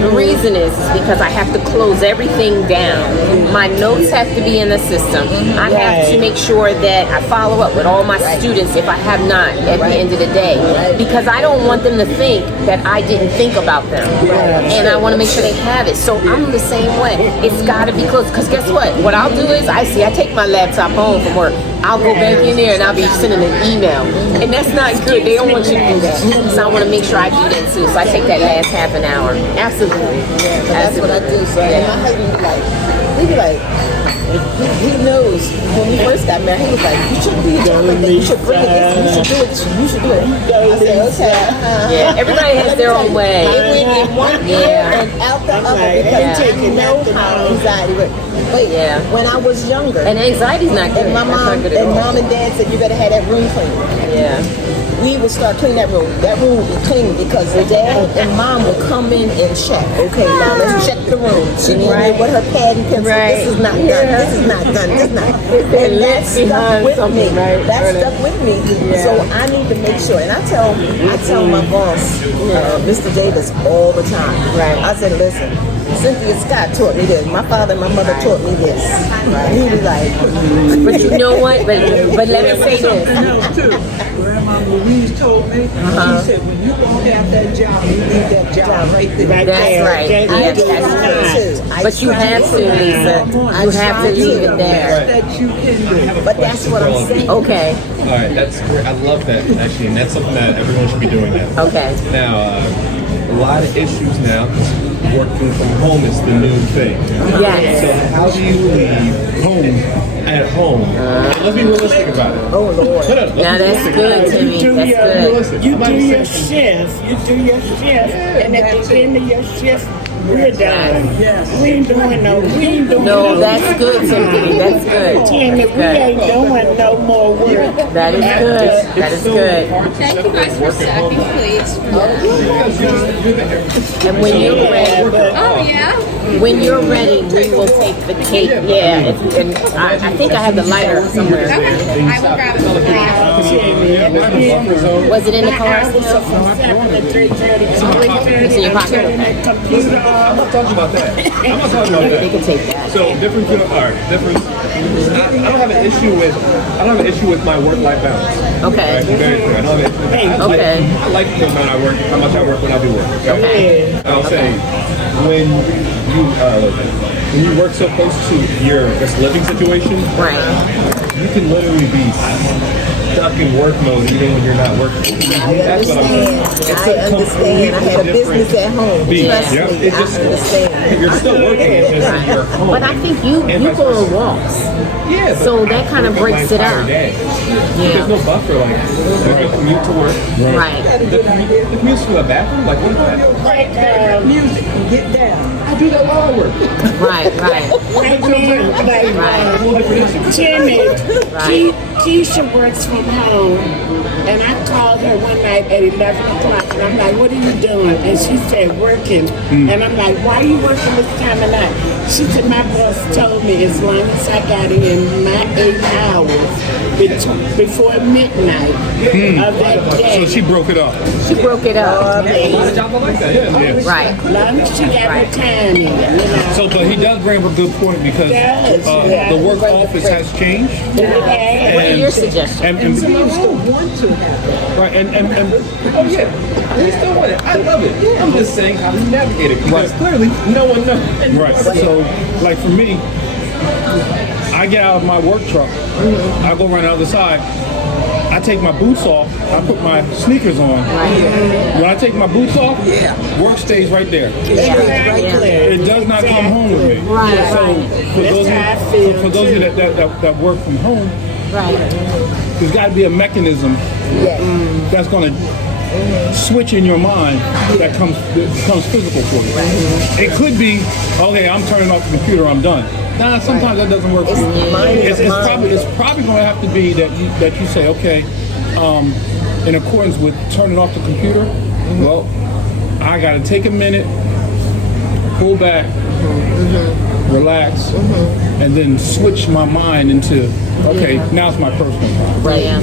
The reason is because I have to close everything down. My notes have to be in the system. I have to make sure that I follow up with all my students if I have not at the end of the day, because I don't want them to think that I didn't think about them, and I want to make sure they have it. So I'm the same way. It's got to be close, because guess what I'll do is I take my laptop home from work, I'll go back in there and I'll be sending an email, and that's not good. They don't want you to do that, so I want to make sure I do that too. So I take that last half an hour. Absolutely. That's what I do. So and my husband be like, he knows when we first got married, he was like, you should be doing this, you should bring it, you should do it, you should do it. I said, okay. Yeah, everybody has their own way. It went in one ear and out the other, because I know how anxiety works. But when I was younger, and anxiety's not good. And my mom and dad said, you better have that room clean. Yeah. We would start cleaning that room. That room would be clean because the dad and mom would come in and check. Okay, now let's check the room. She needed with her pad and pencil. This is not done. This is not done. This is not. And that stuck with me. That stuck with me. So I need to make sure. And I tell my boss, Mr. Davis, all the time. I said, listen, Cynthia Scott taught me this. My father and my mother taught me this. He was like, but you know what? But let me say this. Grandma Louise told me, she said, when you go have that job, you need that job right there. That's right. Yes, that's true. But you have to, Lisa. You have to leave it there. That you can do. But that's what I'm saying. Okay. All right, that's great. I love that, actually, and that's something that everyone should be doing now. Okay. Now, a lot of issues now, working from home is the new thing. Yes. So how do you leave home at home? Let's be realistic about it. Oh, Lord. Now that's good, Timmy. That's good. You do your shift. You do your shift, and at the end of your shift, we're done. We ain't doing no. No, that's good, Timmy. That's good. Timmy, we ain't doing no more work. That is good. That is good. Thank you guys for stacking plates. And when you're ready, Oh, yeah? when you're ready, we will take the cake. Yeah, and I think I have the lighter somewhere. Okay. I will grab it for you. Was it in the car still? It's in your pocket. I'm not talking about that. I'm not talking about They that. can take that. So different. All right, different. I don't have an issue with my work-life balance. Okay. Right, very clear. I don't have an issue. Okay. I like the amount I work, how much I work when I do work. Okay. I'll say when you work so close to your just living situation, Right. you can literally be stuck in work mode even when you're not working. That's what I'm saying. I understand. I had a business at home. Beat. Trust Yep. me, It I just understand. You're still working. It's just that you're home. But I think you go on walks. Yeah, but So that kind of breaks it up. Day. Yeah. There's no buffer, like there's no commute to work. Right. The commute's to a bathroom, like what is that? Like, Music, get down. I do that while I work. Right. like me, like Jimmy, Keisha works from home, and I called her one night at 11 o'clock, and I'm like, what are you doing? And she said, working. And I'm like, why are you working this time of night? She said, my boss told me as long as I got in my 8 hours before midnight of that day. So she broke it up. She broke it up. A lot of jobs are like that, yeah. Right. As long as she got her time in, you know. So, but he does bring up a good point because the work office has changed. What are your suggestions? And You still want to have it. right, and Oh yeah, we still want it. I love it. I'm just saying how to navigate it because clearly no one knows. right. So, like for me, I get out of my work truck. I go around the other side. I take my boots off. I put my sneakers on. When I take my boots off, work stays right there. It does not come home with me. Right. So for those of you that work from home, there's got to be a mechanism that's going to switch in your mind that becomes physical for you. It could be, okay, I'm turning off the computer, I'm done. Nah, sometimes that doesn't work for you. It's probably going to have to be that you say, okay, in accordance with turning off the computer, well, I got to take a minute, pull back, relax, and then switch my mind into, okay, now it's my personal time. Right. I know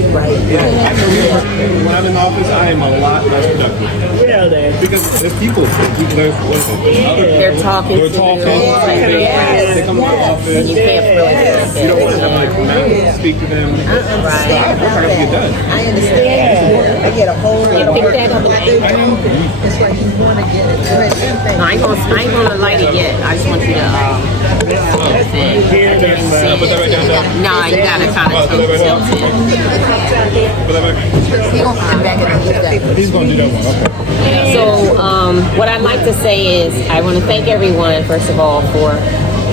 when I'm in the office, I am a lot less productive. Really? Because there's people. They're talking. They're talking. They come to the office. You can't really You don't want to like come out and speak to them. Right. We're trying to get done. I understand. I get a whole lot of Pick work. that up. It's like you want to get it. No, I ain't gonna light it yet. I just want you to Put that back down there. Nah, you gotta kind of tilt it. Put that back. He's going to do that one, okay. So, what I'd like to say is, I want to thank everyone, first of all, for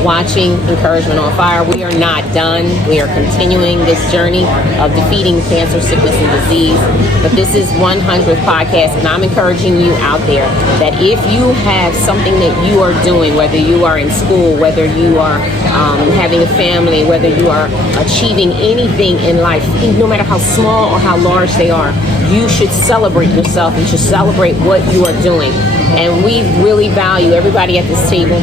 watching Encouragement on Fire. We are not done. We are continuing this journey of defeating cancer, sickness, and disease. But this is 100th podcast, and I'm encouraging you out there that if you have something that you are doing, whether you are in school, whether you are having a family, whether you are achieving anything in life, no matter how small or how large they are, you should celebrate yourself. You should celebrate what you are doing. And we really value everybody at this table,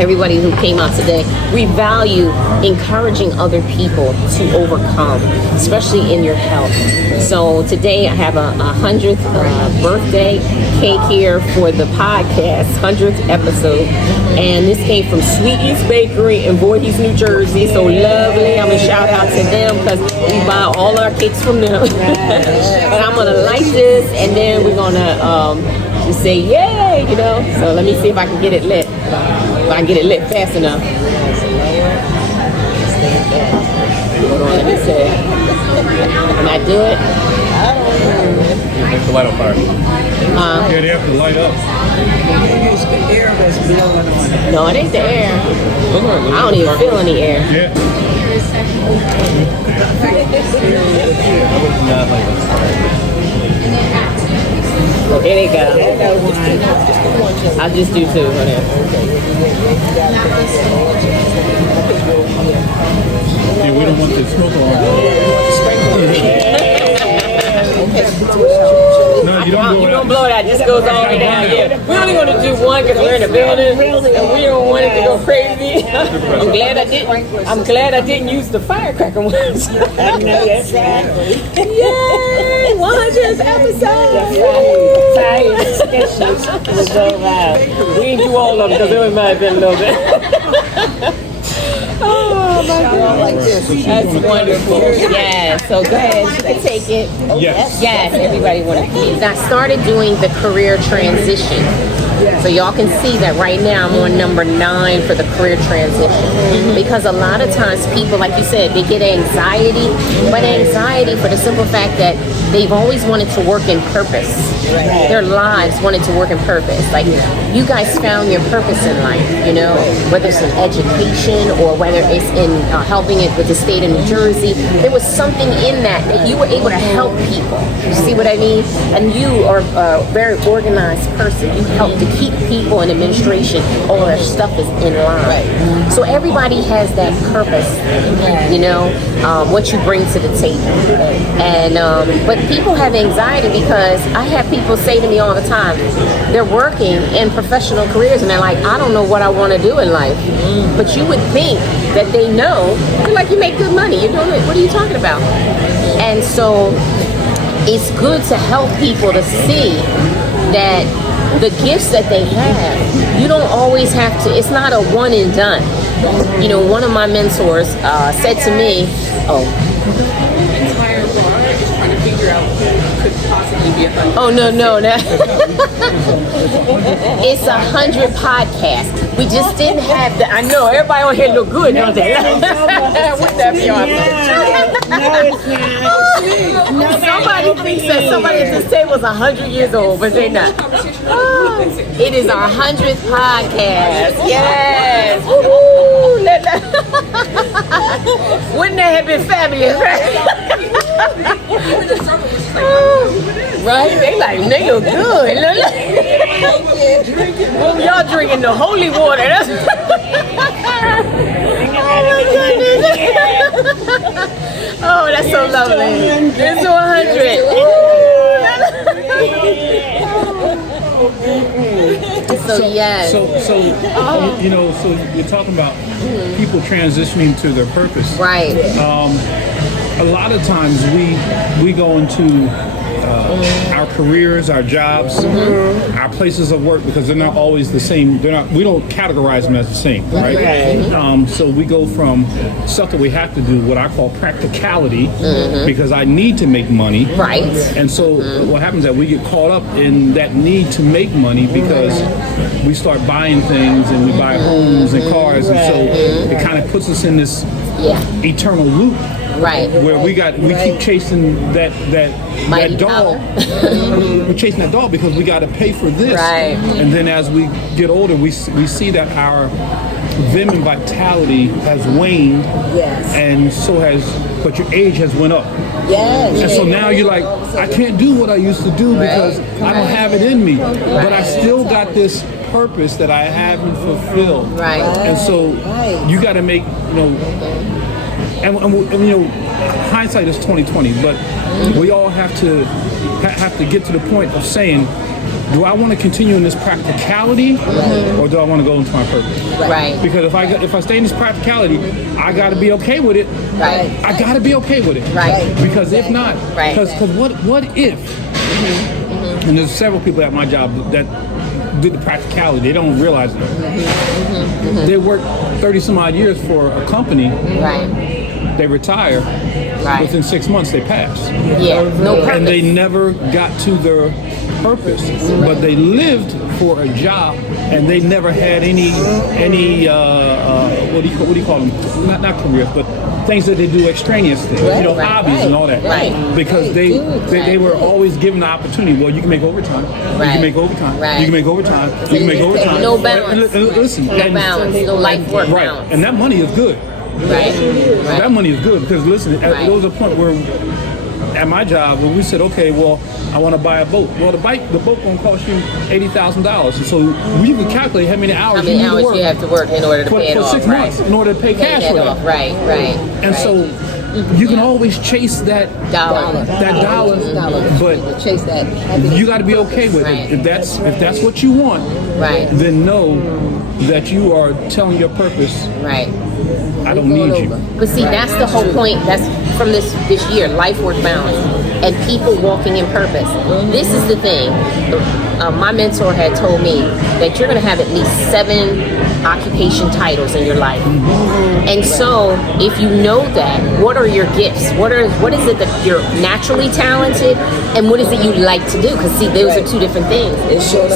everybody who came out today. We value encouraging other people to overcome, especially in your health. So today I have a 100th birthday cake here for the podcast, 100th episode. And this came from Sweetie's Bakery in Voorhees, New Jersey. So lovely. I'm going to shout out to them because we buy all our cakes from them. And I'm going to light this and then we're going to just say, yay, you know. So let me see if I can get it lit. If I can get it lit fast enough. Hold on, let me see. Can I do it? Make the light on fire. Yeah, they have to light up. It's the air that's blowing on it. No, it ain't the air. I don't even feel any air. Yeah. Oh, there they go. I'll just do two. Yeah, we don't want the smoke on. No, you don't blow it out. It just goes all the way down. Yeah. We're only going to do one because we're in the building and we don't want it to go crazy. I'm glad I didn't use the firecracker ones. Yay! 100th episode. We didn't do all of them because it might have been a little bit. Oh my God. That's wonderful. Yeah, so go ahead. You can take it. Yes. Yes, everybody want to. I started doing the career transition. So y'all can see that right now I'm on number 9 for the career transition. Because a lot of times people, like you said, they get anxiety. But anxiety for the simple fact that they've always wanted to work in purpose. Their lives wanted to work in purpose. Like, you guys found your purpose in life, you know, whether it's in education or whether it's in helping it with the state of New Jersey. There was something in that you were able to help people. You see what I mean? And you are a very organized person. You help to keep people in administration. All their stuff is in line. So everybody has that purpose, you know, what you bring to the table. And but people have anxiety because I have people say to me all the time, they're working in professional careers and they're like, I don't know what I want to do in life. But you would think that they know. You're like, you make good money. You're doing it. What are you talking about? And so it's good to help people to see that the gifts that they have, you don't always have to, it's not a one and done. You know, one of my mentors said to me, Entire bar is trying to figure out who could possibly be 100. Oh, no. It's 100 podcasts. We just didn't have the, I know, everybody on here look good, don't they? What's that, Beyonce? No, Somebody thinks that somebody at this table is 100 years old, but they're not. It is our 100th podcast. Yes. Woo-hoo. Wouldn't that have been fabulous? Right? They look good. Oh, y'all drinking the holy water. That's oh, that's so lovely. It's 100. So yes. So you know, so you're talking about people transitioning to their purpose. Right. A lot of times we go into our careers, our jobs, our places of work, because they're not always the same. We don't categorize them as the same, right? So we go from stuff that we have to do, what I call practicality, because I need to make money. Right. And so what happens is that we get caught up in that need to make money because we start buying things and we buy homes and cars, and so it kind of puts us in this eternal loop. Right. Where we keep chasing that dog. We're chasing that dog because we got to pay for this. Right. And then as we get older, we see that our vim and vitality has waned. Yes. And so but your age has went up. Yes. And so now you're like, I can't do what I used to do because I don't have it in me. But I still got this purpose that I haven't fulfilled. Right. And so you got to make, and you know, hindsight is 20/20, but we all have to get to the point of saying, do I want to continue in this practicality, or do I want to go into my purpose? Right. Because if I stay in this practicality, I got to be okay with it. Right. I got to be okay with it. Right. Because if not, because what if? And there's several people at my job that did the practicality. They don't realize it. They worked 30 some odd years for a company. Right. They retire. Right. Within 6 months, they pass. Yeah. No purpose. And they never got to their purpose, but they lived for a job, and they never had any what do you call them? Not careers, but things that they do extraneously, hobbies and all that. Right. Because they were always given the opportunity. Well, you can make overtime. You can make overtime. Right. You can make overtime. You can make overtime. No balance. Listen. No balance. No life work balance. And that money is good. Right. That money is good because listen, there was a point where at my job when we said, okay, well, I want to buy a boat. Well, the boat gonna cost you $80,000, and so we can calculate how many hours you have to work in order to pay it for off. 6 months in order to pay cash for that. Right. And so you can always chase that dollar, but chase that. you got to be okay with it. If that's what you want, then know that you are telling your purpose. Right. I don't need you. But see, that's the whole point. That's from this year, life work balance, and people walking in purpose. This is the thing. My mentor had told me that you're going to have at least 7 occupation titles in your life. And so, if you know that, what are your gifts? What is it that you're naturally talented, and what is it you like to do? Because see, those are 2 different things.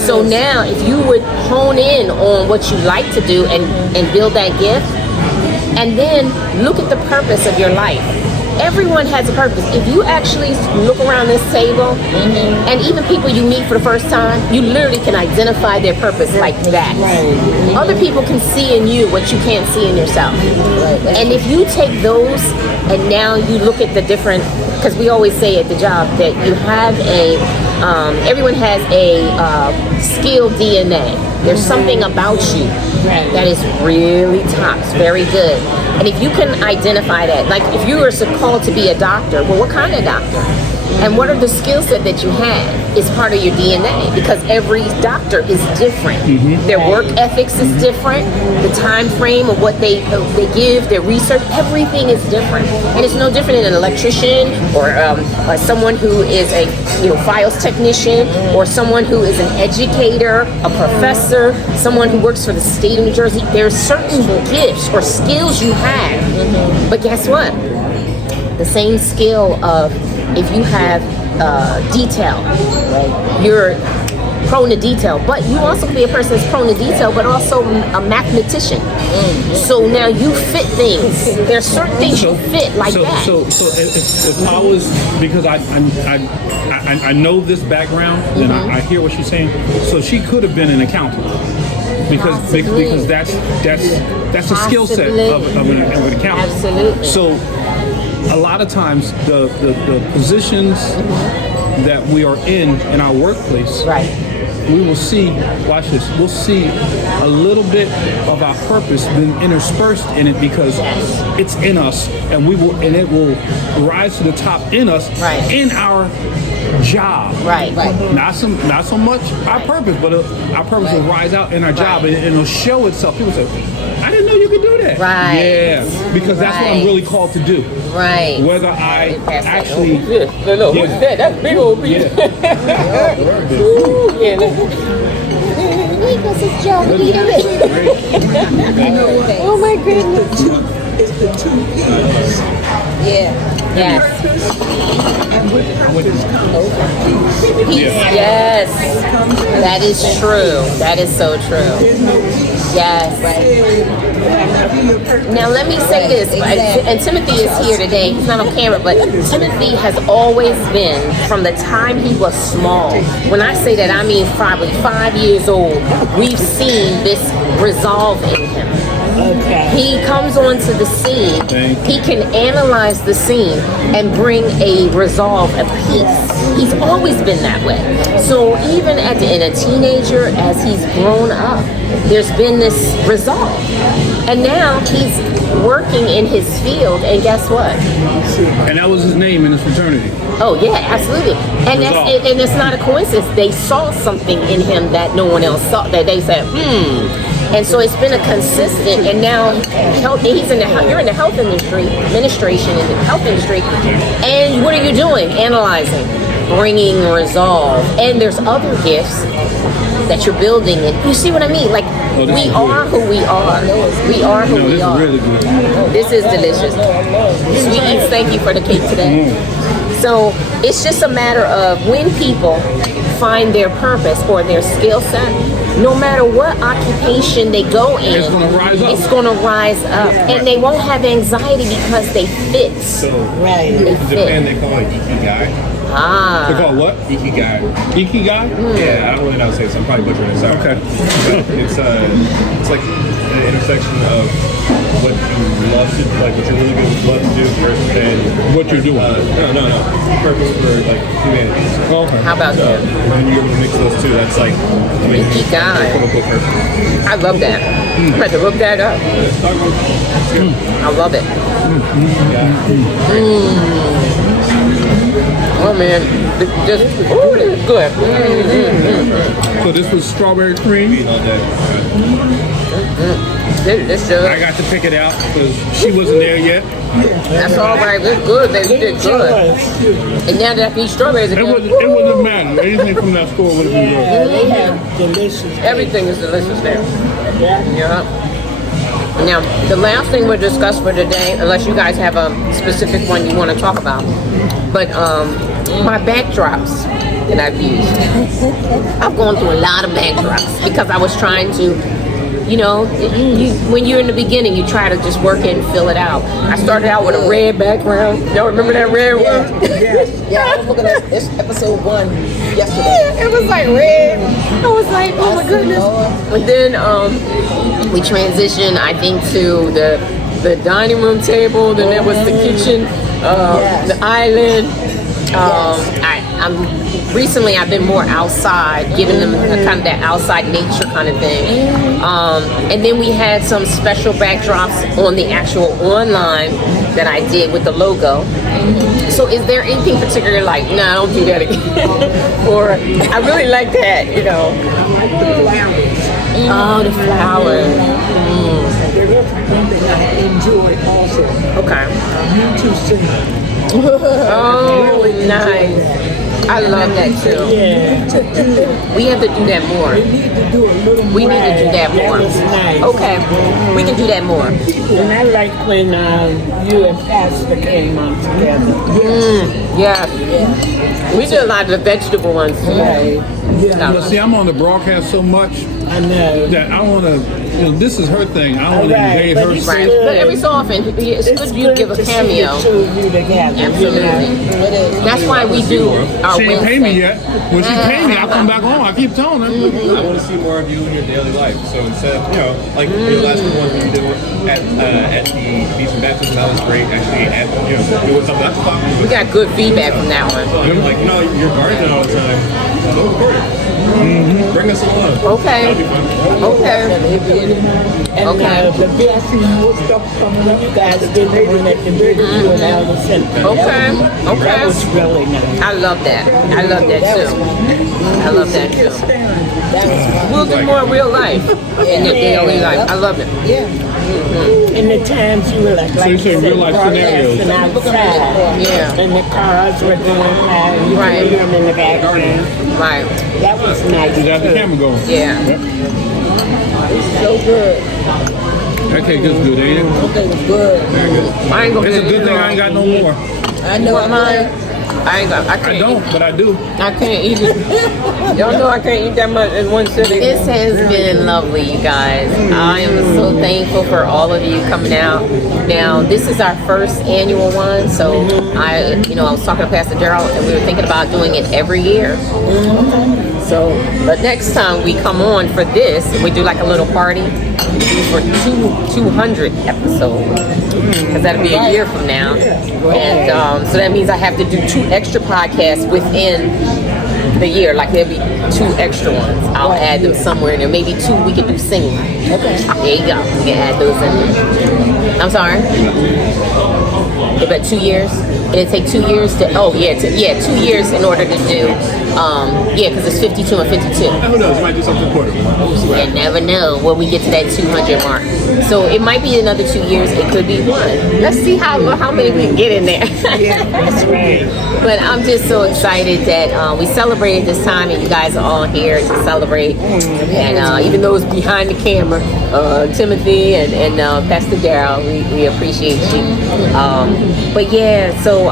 So now, if you would hone in on what you like to do and build that gift, and then look at the purpose of your life. everyone has a purpose. If you actually look around this table, and even people you meet for the first time, you literally can identify their purpose like that. Other people can see in you what you can't see in yourself. And if you take those and now you look at the different, because we always say at the job that you have everyone has a skill DNA. There's something about you that is really tops, very good. And if you can identify that, like if you were called to be a doctor, well, what kind of doctor? And what are the skill set that you have is part of your DNA, because every doctor is different. Their work ethics is different. The time frame of what they give, their research, everything is different. And it's no different than an electrician or someone who is a files technician, or someone who is an educator, a professor, someone who works for the state of New Jersey. There's certain gifts or skills you have. But guess what? The same skill of if you have detail, you're prone to detail, but you also can be a person that's prone to detail, but also a mathematician. So now you fit things. There's certain things you fit like that. So if I was, because I know this background and I hear what she's saying. So she could have been an accountant. Because that's a skill set of an accountant. Absolutely. So a lot of times the positions that we are in our workplace, we will see, watch this, we'll see a little bit of our purpose being interspersed in it, because it's in us, and it will rise to the top in us in our job. Not so much our purpose, but our purpose will rise out in our job, and it'll show itself. People say, I didn't know you could do that. Yeah, because that's what I'm really called to do. Whether I actually... No, what's that? That's big old piece. Oh my goodness. It's the two P's. Yes. And with this comes Peace. Yes. That is true. That is so true. Yes. Now let me say this, and Timothy is here today. He's not on camera, but Timothy has always been, from the time he was small. When I say that, I mean probably 5 years old. We've seen this resolve in him. He comes onto the scene. He can analyze the scene and bring a resolve, a peace. He's always been that way. So even in a teenager, as he's grown up, there's been this resolve. And now he's working in his field, and guess what? And that was his name in his fraternity. Oh yeah, absolutely. And it's not a coincidence. They saw something in him that no one else saw. That they said, And so it's been a consistent, and now you're in the health industry, administration in the health industry, and what are you doing? Analyzing, bringing resolve, and there's other gifts that you're building, and you see what I mean? Like, we are who we are. We are who we are. Really good. This is delicious. Sweeties, thank you for the cake today. So it's just a matter of when people find their purpose or their skill set, no matter what occupation they go in, it's going to rise up. And they won't have anxiety because they fit. So, they fit. Japan, they call it ikigai. They call it what? Ikigai. Ikigai? Yeah, I don't really know how to say it, so I'm probably butchering it. Sorry. Okay. But it's like an intersection of what you love to, like what you're really good with, love to do versus and what you're doing. No. Purpose for like humanity. Okay. How about that? When you're able to mix those two, that's like Ikigai. I love that. I'm about to look that up. I love it. Oh man, this is good. So this was strawberry cream. Delicious. I got to pick it out because she wasn't there yet. That's all right. It's good. They did good. And now that I eat strawberries again, it wouldn't matter. Anything from that store would have been good. They have delicious. Everything is delicious there. Yeah. Now, the last thing we'll discuss for today, unless you guys have a specific one you want to talk about, but my backdrops that I've used. I've gone through a lot of backdrops because I was trying to, you know, when you're in the beginning, you try to just work it and fill it out. I started out with a red background. Y'all remember that red one? Yeah, I was looking at this episode 1 yesterday. It was like red. I was like, oh my goodness. But then we transitioned, I think, to the dining room table. Then there was the kitchen, the island. Recently I've been more outside, giving them kind of that outside nature kind of thing. And then we had some special backdrops on the actual online that I did with the logo. So is there anything particular like, nah, don't do that again? Or I really like that, you know. The flowers. Oh, the flowers. There was one thing I enjoyed also. Okay. You two singing. Oh, nice. I love that too. We have to do that more. We need to do a little more. We need to do that more. That was nice. Okay, we can do that more. And I like when you and Pastor came on together. Yeah. We did a lot of the vegetable ones too. Well, see, I'm on the broadcast so much I know. that I want to, you know, this is her thing. I want to invade her it's space. Right. But every so often, it's good you to give a cameo. See the two of you together. Absolutely. That's why we do our She ain't pay me Wednesday. yet. When she pay me, I'll come back on. I keep telling her. I want to see more of you in your daily life. So instead of, you know, like the last one you did at the beach and baptism, that was great. Actually, you know, doing something that's popular. We got good feedback from that one. I'm like, you know, you're gardening all the time. Don't record it. Bring us along. Okay. That'll be fun. Okay. And Okay. the best stuff coming up, you guys did the one at the bridge, you and Allison. Okay. That Okay. was really nice. I love that. I love that too. I love that too. We'll do more real life in your daily life. I love it. In the times you were like you said real life scenarios. broadcasting outside. Yeah. And the cars were going by, and you Right. could hear them in the background. Right. That was nice. You got the too. camera going. Yeah. So good. That cake is good, ain't it? Okay, it's good. I ain't gonna It's a get good thing I ain't got no more. I know Want mine? I ain't got. I I can't. don't, but I do. I can't eat it. Y'all know I can't eat that much in one sitting. This has been lovely, you guys. I am so thankful for all of you coming out. Now, this is our first annual one, so I was talking to Pastor Darrell, and we were thinking about doing it every year. So, but next time we come on for this, we do like a little party for 200 episodes, because that'll be a year from now, and so that means I have to do 2 extra podcasts within the year. Like there'll be 2 extra ones. I'll add them somewhere in there. Maybe 2 we could do singing. Okay. There you go. We can add those in there. I'm sorry. About 2 years. It'll take 2 years to. 2 years in order to do. Because it's 52 and 52. Who knows? You might do something quarterly. You never know when we get to that 200 mark. So it might be another 2 years. It could be 1. Let's see how many we can get in there. That's right. But I'm just so excited that we celebrated this time, and you guys are all here to celebrate. And even those behind the camera, Timothy and Pastor Darrell, we appreciate you. But yeah, so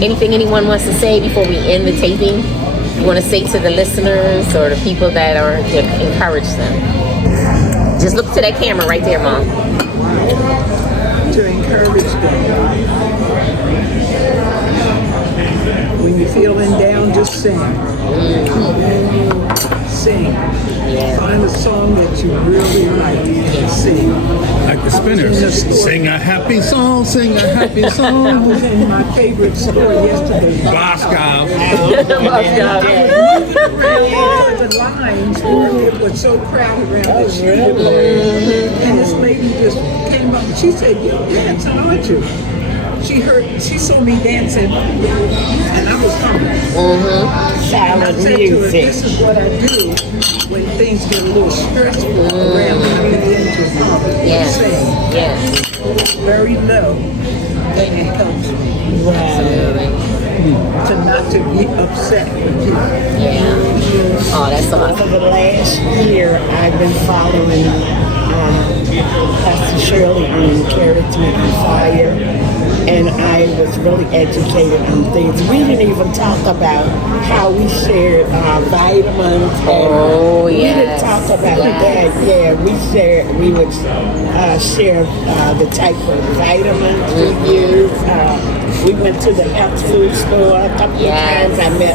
anything anyone wants to say before we end the taping? You want to say to the listeners or the people that are to encourage them? Just look to that camera right there, Mom. To encourage them. When you're feeling down, just sing. Sing. Find a song that you really like and sing. Like the Spinners. Sing a happy song, sing a happy I song. was in my favorite store yesterday. Boscov. For the lines where it was so crowded around that she could and this lady just came up and she said, "You're dancing, aren't you?" She saw me dancing and I was hungry. And I Silent said to her, music. "This is what I do when things get a little stressful around when I begin to Yes. sing. Yes. Very low, and it helps me to not to be upset with people. Yeah. Oh, that's For awesome. the last year, I've been following Pastor Shirley on Encouragement on Fire. and I was really educated on things. We didn't even talk about how we shared vitamins. And we didn't talk about that. Yeah, we would share the type of vitamins we use. We went to the health food store a couple of times. I met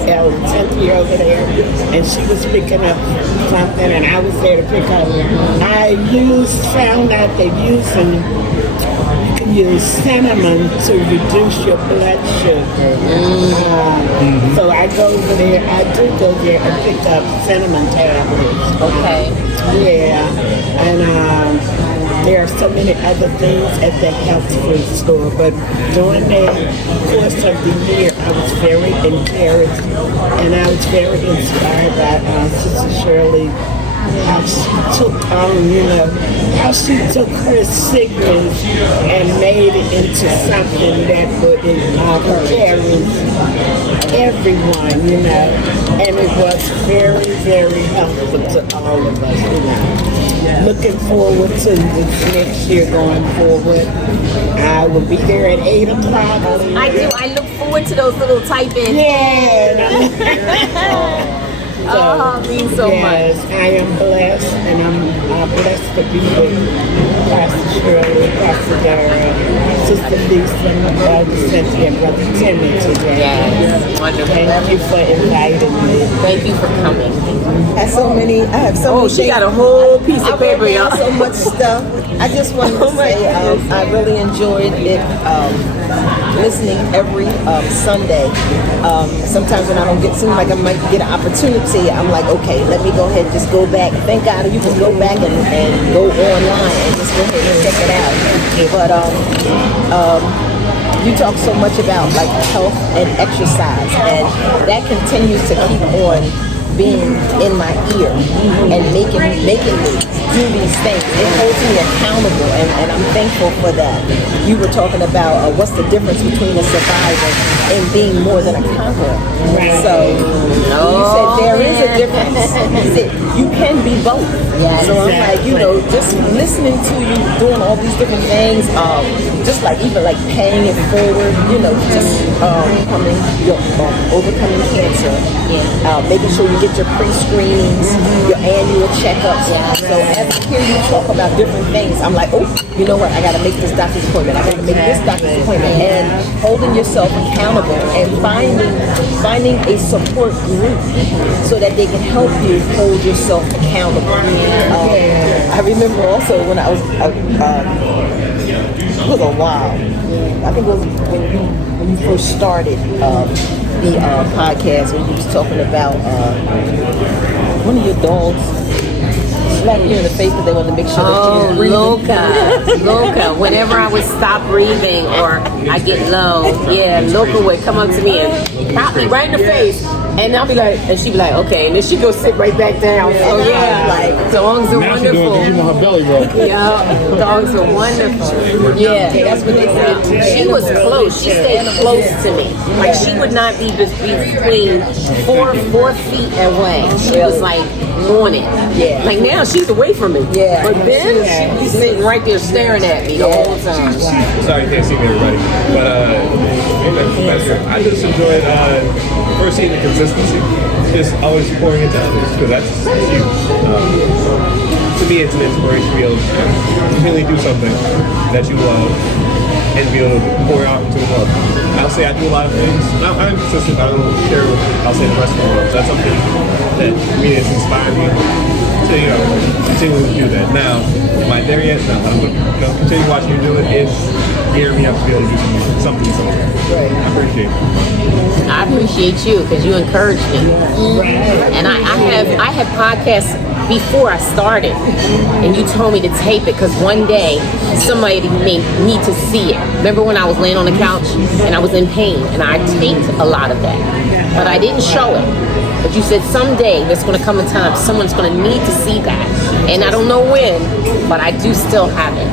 Cynthia over there, and she was picking up something, and I was there to pick up. I found out that you can use cinnamon to reduce your blood sugar. So I go over there. I do go there and pick up cinnamon tablets. Okay. Yeah, and there are so many other things at the health food store, but during the course of the year, I was very encouraged and I was very inspired by Sister Shirley, how she took how she took her sickness and made it into something that would carry everyone, and it was very, very helpful to all of us, Looking forward to this next year going forward. I will be there at 8 o'clock. I do. I look forward to those little type-ins. Yeah. It means so much. I am blessed, and I'm blessed to be with Pastor Shirley, Pastor Dara, Sister Lisa, Brother Cynthia, and Brother Timmy today. Yes, wonderful. Thank you for inviting me. Thank you for coming. I have so many she things. got a whole piece of paper, I y'all. wrote down so much stuff. I just wanted to say I really enjoyed it. Listening every Sunday. Sometimes when I don't seem like I might get an opportunity, I'm like, okay, let me go ahead and just go back. Thank God you can go back and go online and just go ahead and check it out. But you talk so much about like health and exercise, and that continues to keep on being in my ear and making me do these things. It holds me accountable, and I'm thankful for that. You were talking about what's the difference between a survivor and being more than a conqueror. Right. So you said there is a difference. You said you can be both. Yeah, so exactly. I'm like, just listening to you doing all these different things, just like even like paying it forward, just overcoming cancer, making sure you get your pre-screenings, your annual checkups. So as I hear you talk about different things, I'm like, oh, you know what? I got to make this doctor's appointment. I got to make this doctor's appointment, and holding yourself accountable and finding a support group so that they can help you hold yourself accountable. I remember also when I was, it was a while. I think it was when you first started the podcast, when you was talking about one of your dogs slapped you in the face because they wanted to make sure that you were breathing. Loca. Whenever I would stop breathing or I get low, Loca would come up to me and pop me right in the face. And I'll be like, and she'd be like, okay, and then she go sit right back down. So dogs are now wonderful. Now she's doing her belly rub. Yeah, dogs are wonderful. Yeah, that's what they said. She was close. She stayed close to me. Like she would not be between 4 feet away. She was like on it. Yeah. Like now she's away from me. Yeah. But then she's sitting right there staring at me the whole time. Sorry you can't see me, everybody. But I just enjoyed first seeing the consistency. Just always pouring into others, because that's huge. To me, it's an inspiration to be able to really do something that you love and be able to pour out into the world. I'll say I do a lot of things. I'm consistent. I don't share with, I'll say, the rest of the world. That's something that really has inspired me to continue to do that. Now, am I there yet? No, I'm going to continue watching you do it. It's gearing me up to be able to do something. Right. I appreciate it. I appreciate you because you encouraged me. Right. And I have podcasts before I started, and you told me to tape it because one day somebody may need to see it. Remember when I was laying on the couch and I was in pain, and I taped a lot of that, but I didn't show it. But you said someday there's going to come a time someone's going to need to see that, and I don't know when, but I do still have it.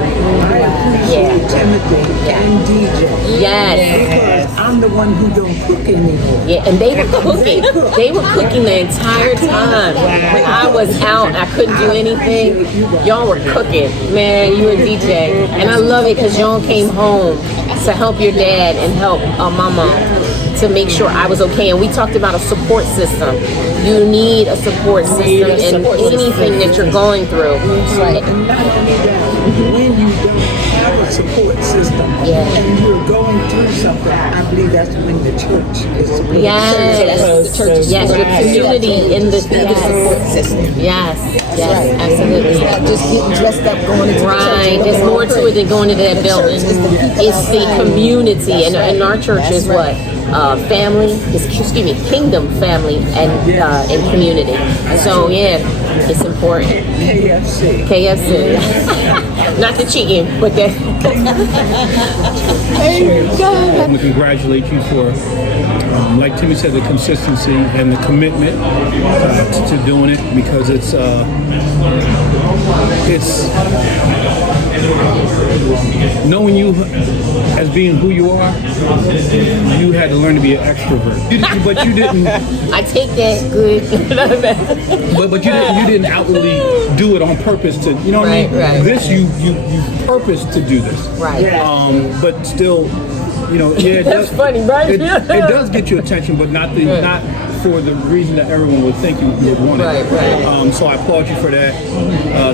Timothy and DJ. Yes. Because I'm the one who don't cook anymore. Yeah, and they were cooking. They were cooking the entire time. When I was out, I couldn't do anything. Y'all were cooking. Man, you and DJ. And I love it because y'all came home to help your dad and help mama to make sure I was okay. And we talked about a support system. You need a support system in anything that you're going through. Right. And not only that, when you don't have a support system and you're going through something, I believe that's when the church is supporting. Yes, the church is yes, your community in the support system. Yes, yes, absolutely. It's not just getting dressed up going into the church. Right, there's more to it than going to that building. It's the community, and our church is what? Family, kingdom, family, and community. So yeah, it's important. KFC. Not the chicken, but that. I want to congratulate you for, like Timmy said, the consistency and the commitment to doing it, because it's knowing you as being who you are. You had to learn to be an extrovert, but you didn't. I take that good. but you didn't outwardly do it on purpose to, you know what I mean? Right. This you purpose to do this. Right. But still, you know, yeah, it That's does, funny, right? It does get you attention, but not for the reason that everyone would think you would want it. Right. So I applaud you for that.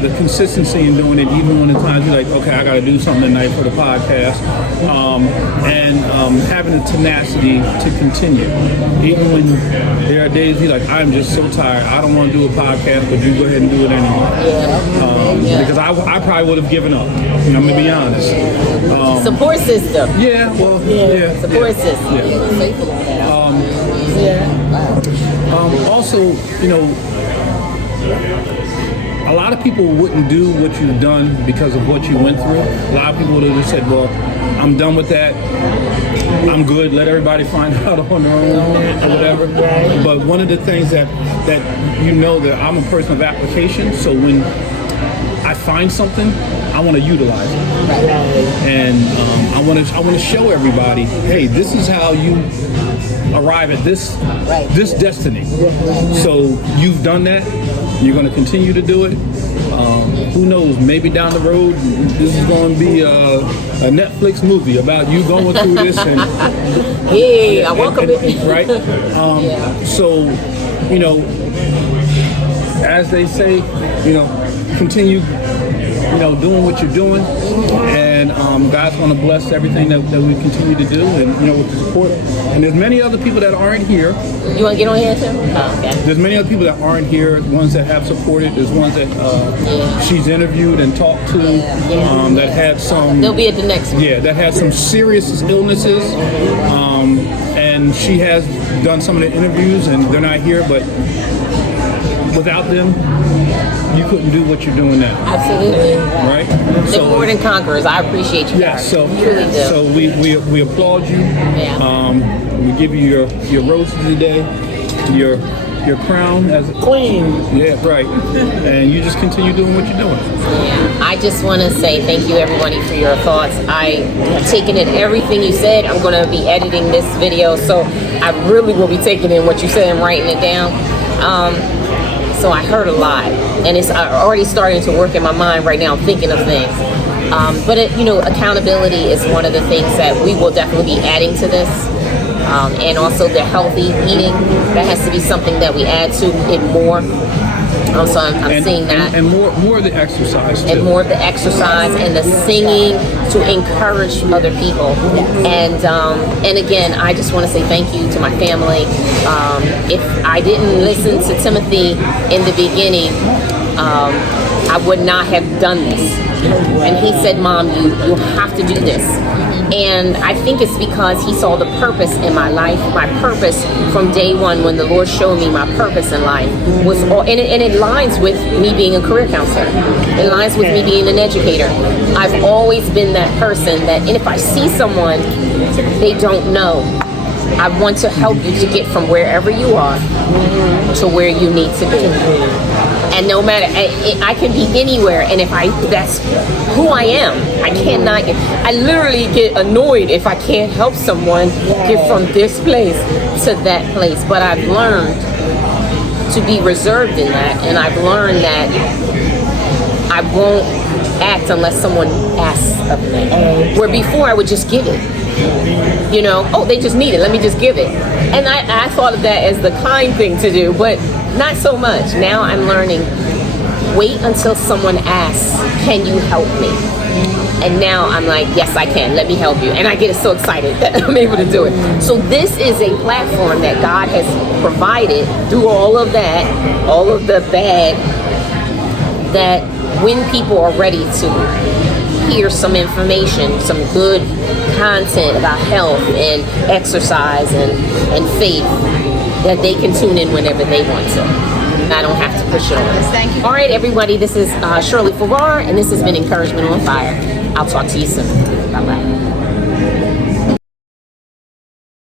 The consistency in doing it, even when at times you're like, okay, I got to do something tonight for the podcast, and having the tenacity to continue, even when there are days you're like, I'm just so tired, I don't want to do a podcast, but you go ahead and do it anyway. Because I probably would have given up. You know, I'm gonna be honest. Support system. Yeah. Well. Yeah. Support system. Also, you know, a lot of people wouldn't do what you've done because of what you went through. A lot of people would have just said, well, I'm done with that. I'm good. Let everybody find out on their own or whatever. But one of the things that you know, that I'm a person of application. So when I find something, I want to utilize it. And I want to show everybody, hey, this is how you arrive at this destiny. So you've done that. You're going to continue to do it. Who knows? Maybe down the road, this is going to be a Netflix movie about you going through this. And hey, I welcome it. Right? So, you know, as they say, you know, continue, you know, doing what you're doing, and God's going to bless everything that we continue to do, and you know, with the support. And there's many other people that aren't here. You want to get on here too? Oh, okay. There's many other people that aren't here. Ones that have supported. There's ones that she's interviewed and talked to that had some. They'll be at the next one. Yeah, that had some serious illnesses, and she has done some of the interviews, and they're not here, but without them, you couldn't do what you're doing now. Absolutely. Right? They're more than conquerors. I appreciate you. Yeah, so really do. So we applaud you. We give you your roses today, your crown as a queen. Yeah, right. And you just continue doing what you're doing. Yeah. I just want to say thank you, everybody, for your thoughts. I have taken in everything you said. I'm going to be editing this video, so I really will be taking in what you said and writing it down. So I heard a lot, and it's already starting to work in my mind right now, thinking of things. But accountability is one of the things that we will definitely be adding to this, and also the healthy eating. That has to be something that we add to it more. So I'm seeing that, and more of the exercise too. And more of the exercise and the singing to encourage other people. And again, I just want to say thank you to my family. If I didn't listen to Timothy in the beginning, I would not have done this. And he said, Mom, you have to do this. And I think it's because he saw the purpose in my life. My purpose from day one, when the Lord showed me my purpose in life, was all, and it lines with me being a career counselor. It lines with me being an educator. I've always been that person that, and if I see someone they don't know, I want to help you to get from wherever you are to where you need to be. And no matter, I can be anywhere, and that's who I am. I literally get annoyed if I can't help someone get from this place to that place. But I've learned to be reserved in that, and I've learned that I won't act unless someone asks of me. Where before I would just give it. You know, oh, they just need it, let me just give it. And I thought of that as the kind thing to do, but not so much. Now I'm learning, wait until someone asks, can you help me? And now I'm like, yes, I can. Let me help you. And I get so excited that I'm able to do it. So this is a platform that God has provided through all of that, all of the bad, that when people are ready to hear some information, some good content about health and exercise and faith, that they can tune in whenever they want to. I don't have to push it on us. Thank you. All right, everybody, this is Shirley Farrar, and this has been Encouragement on Fire. I'll talk to you soon. Bye-bye.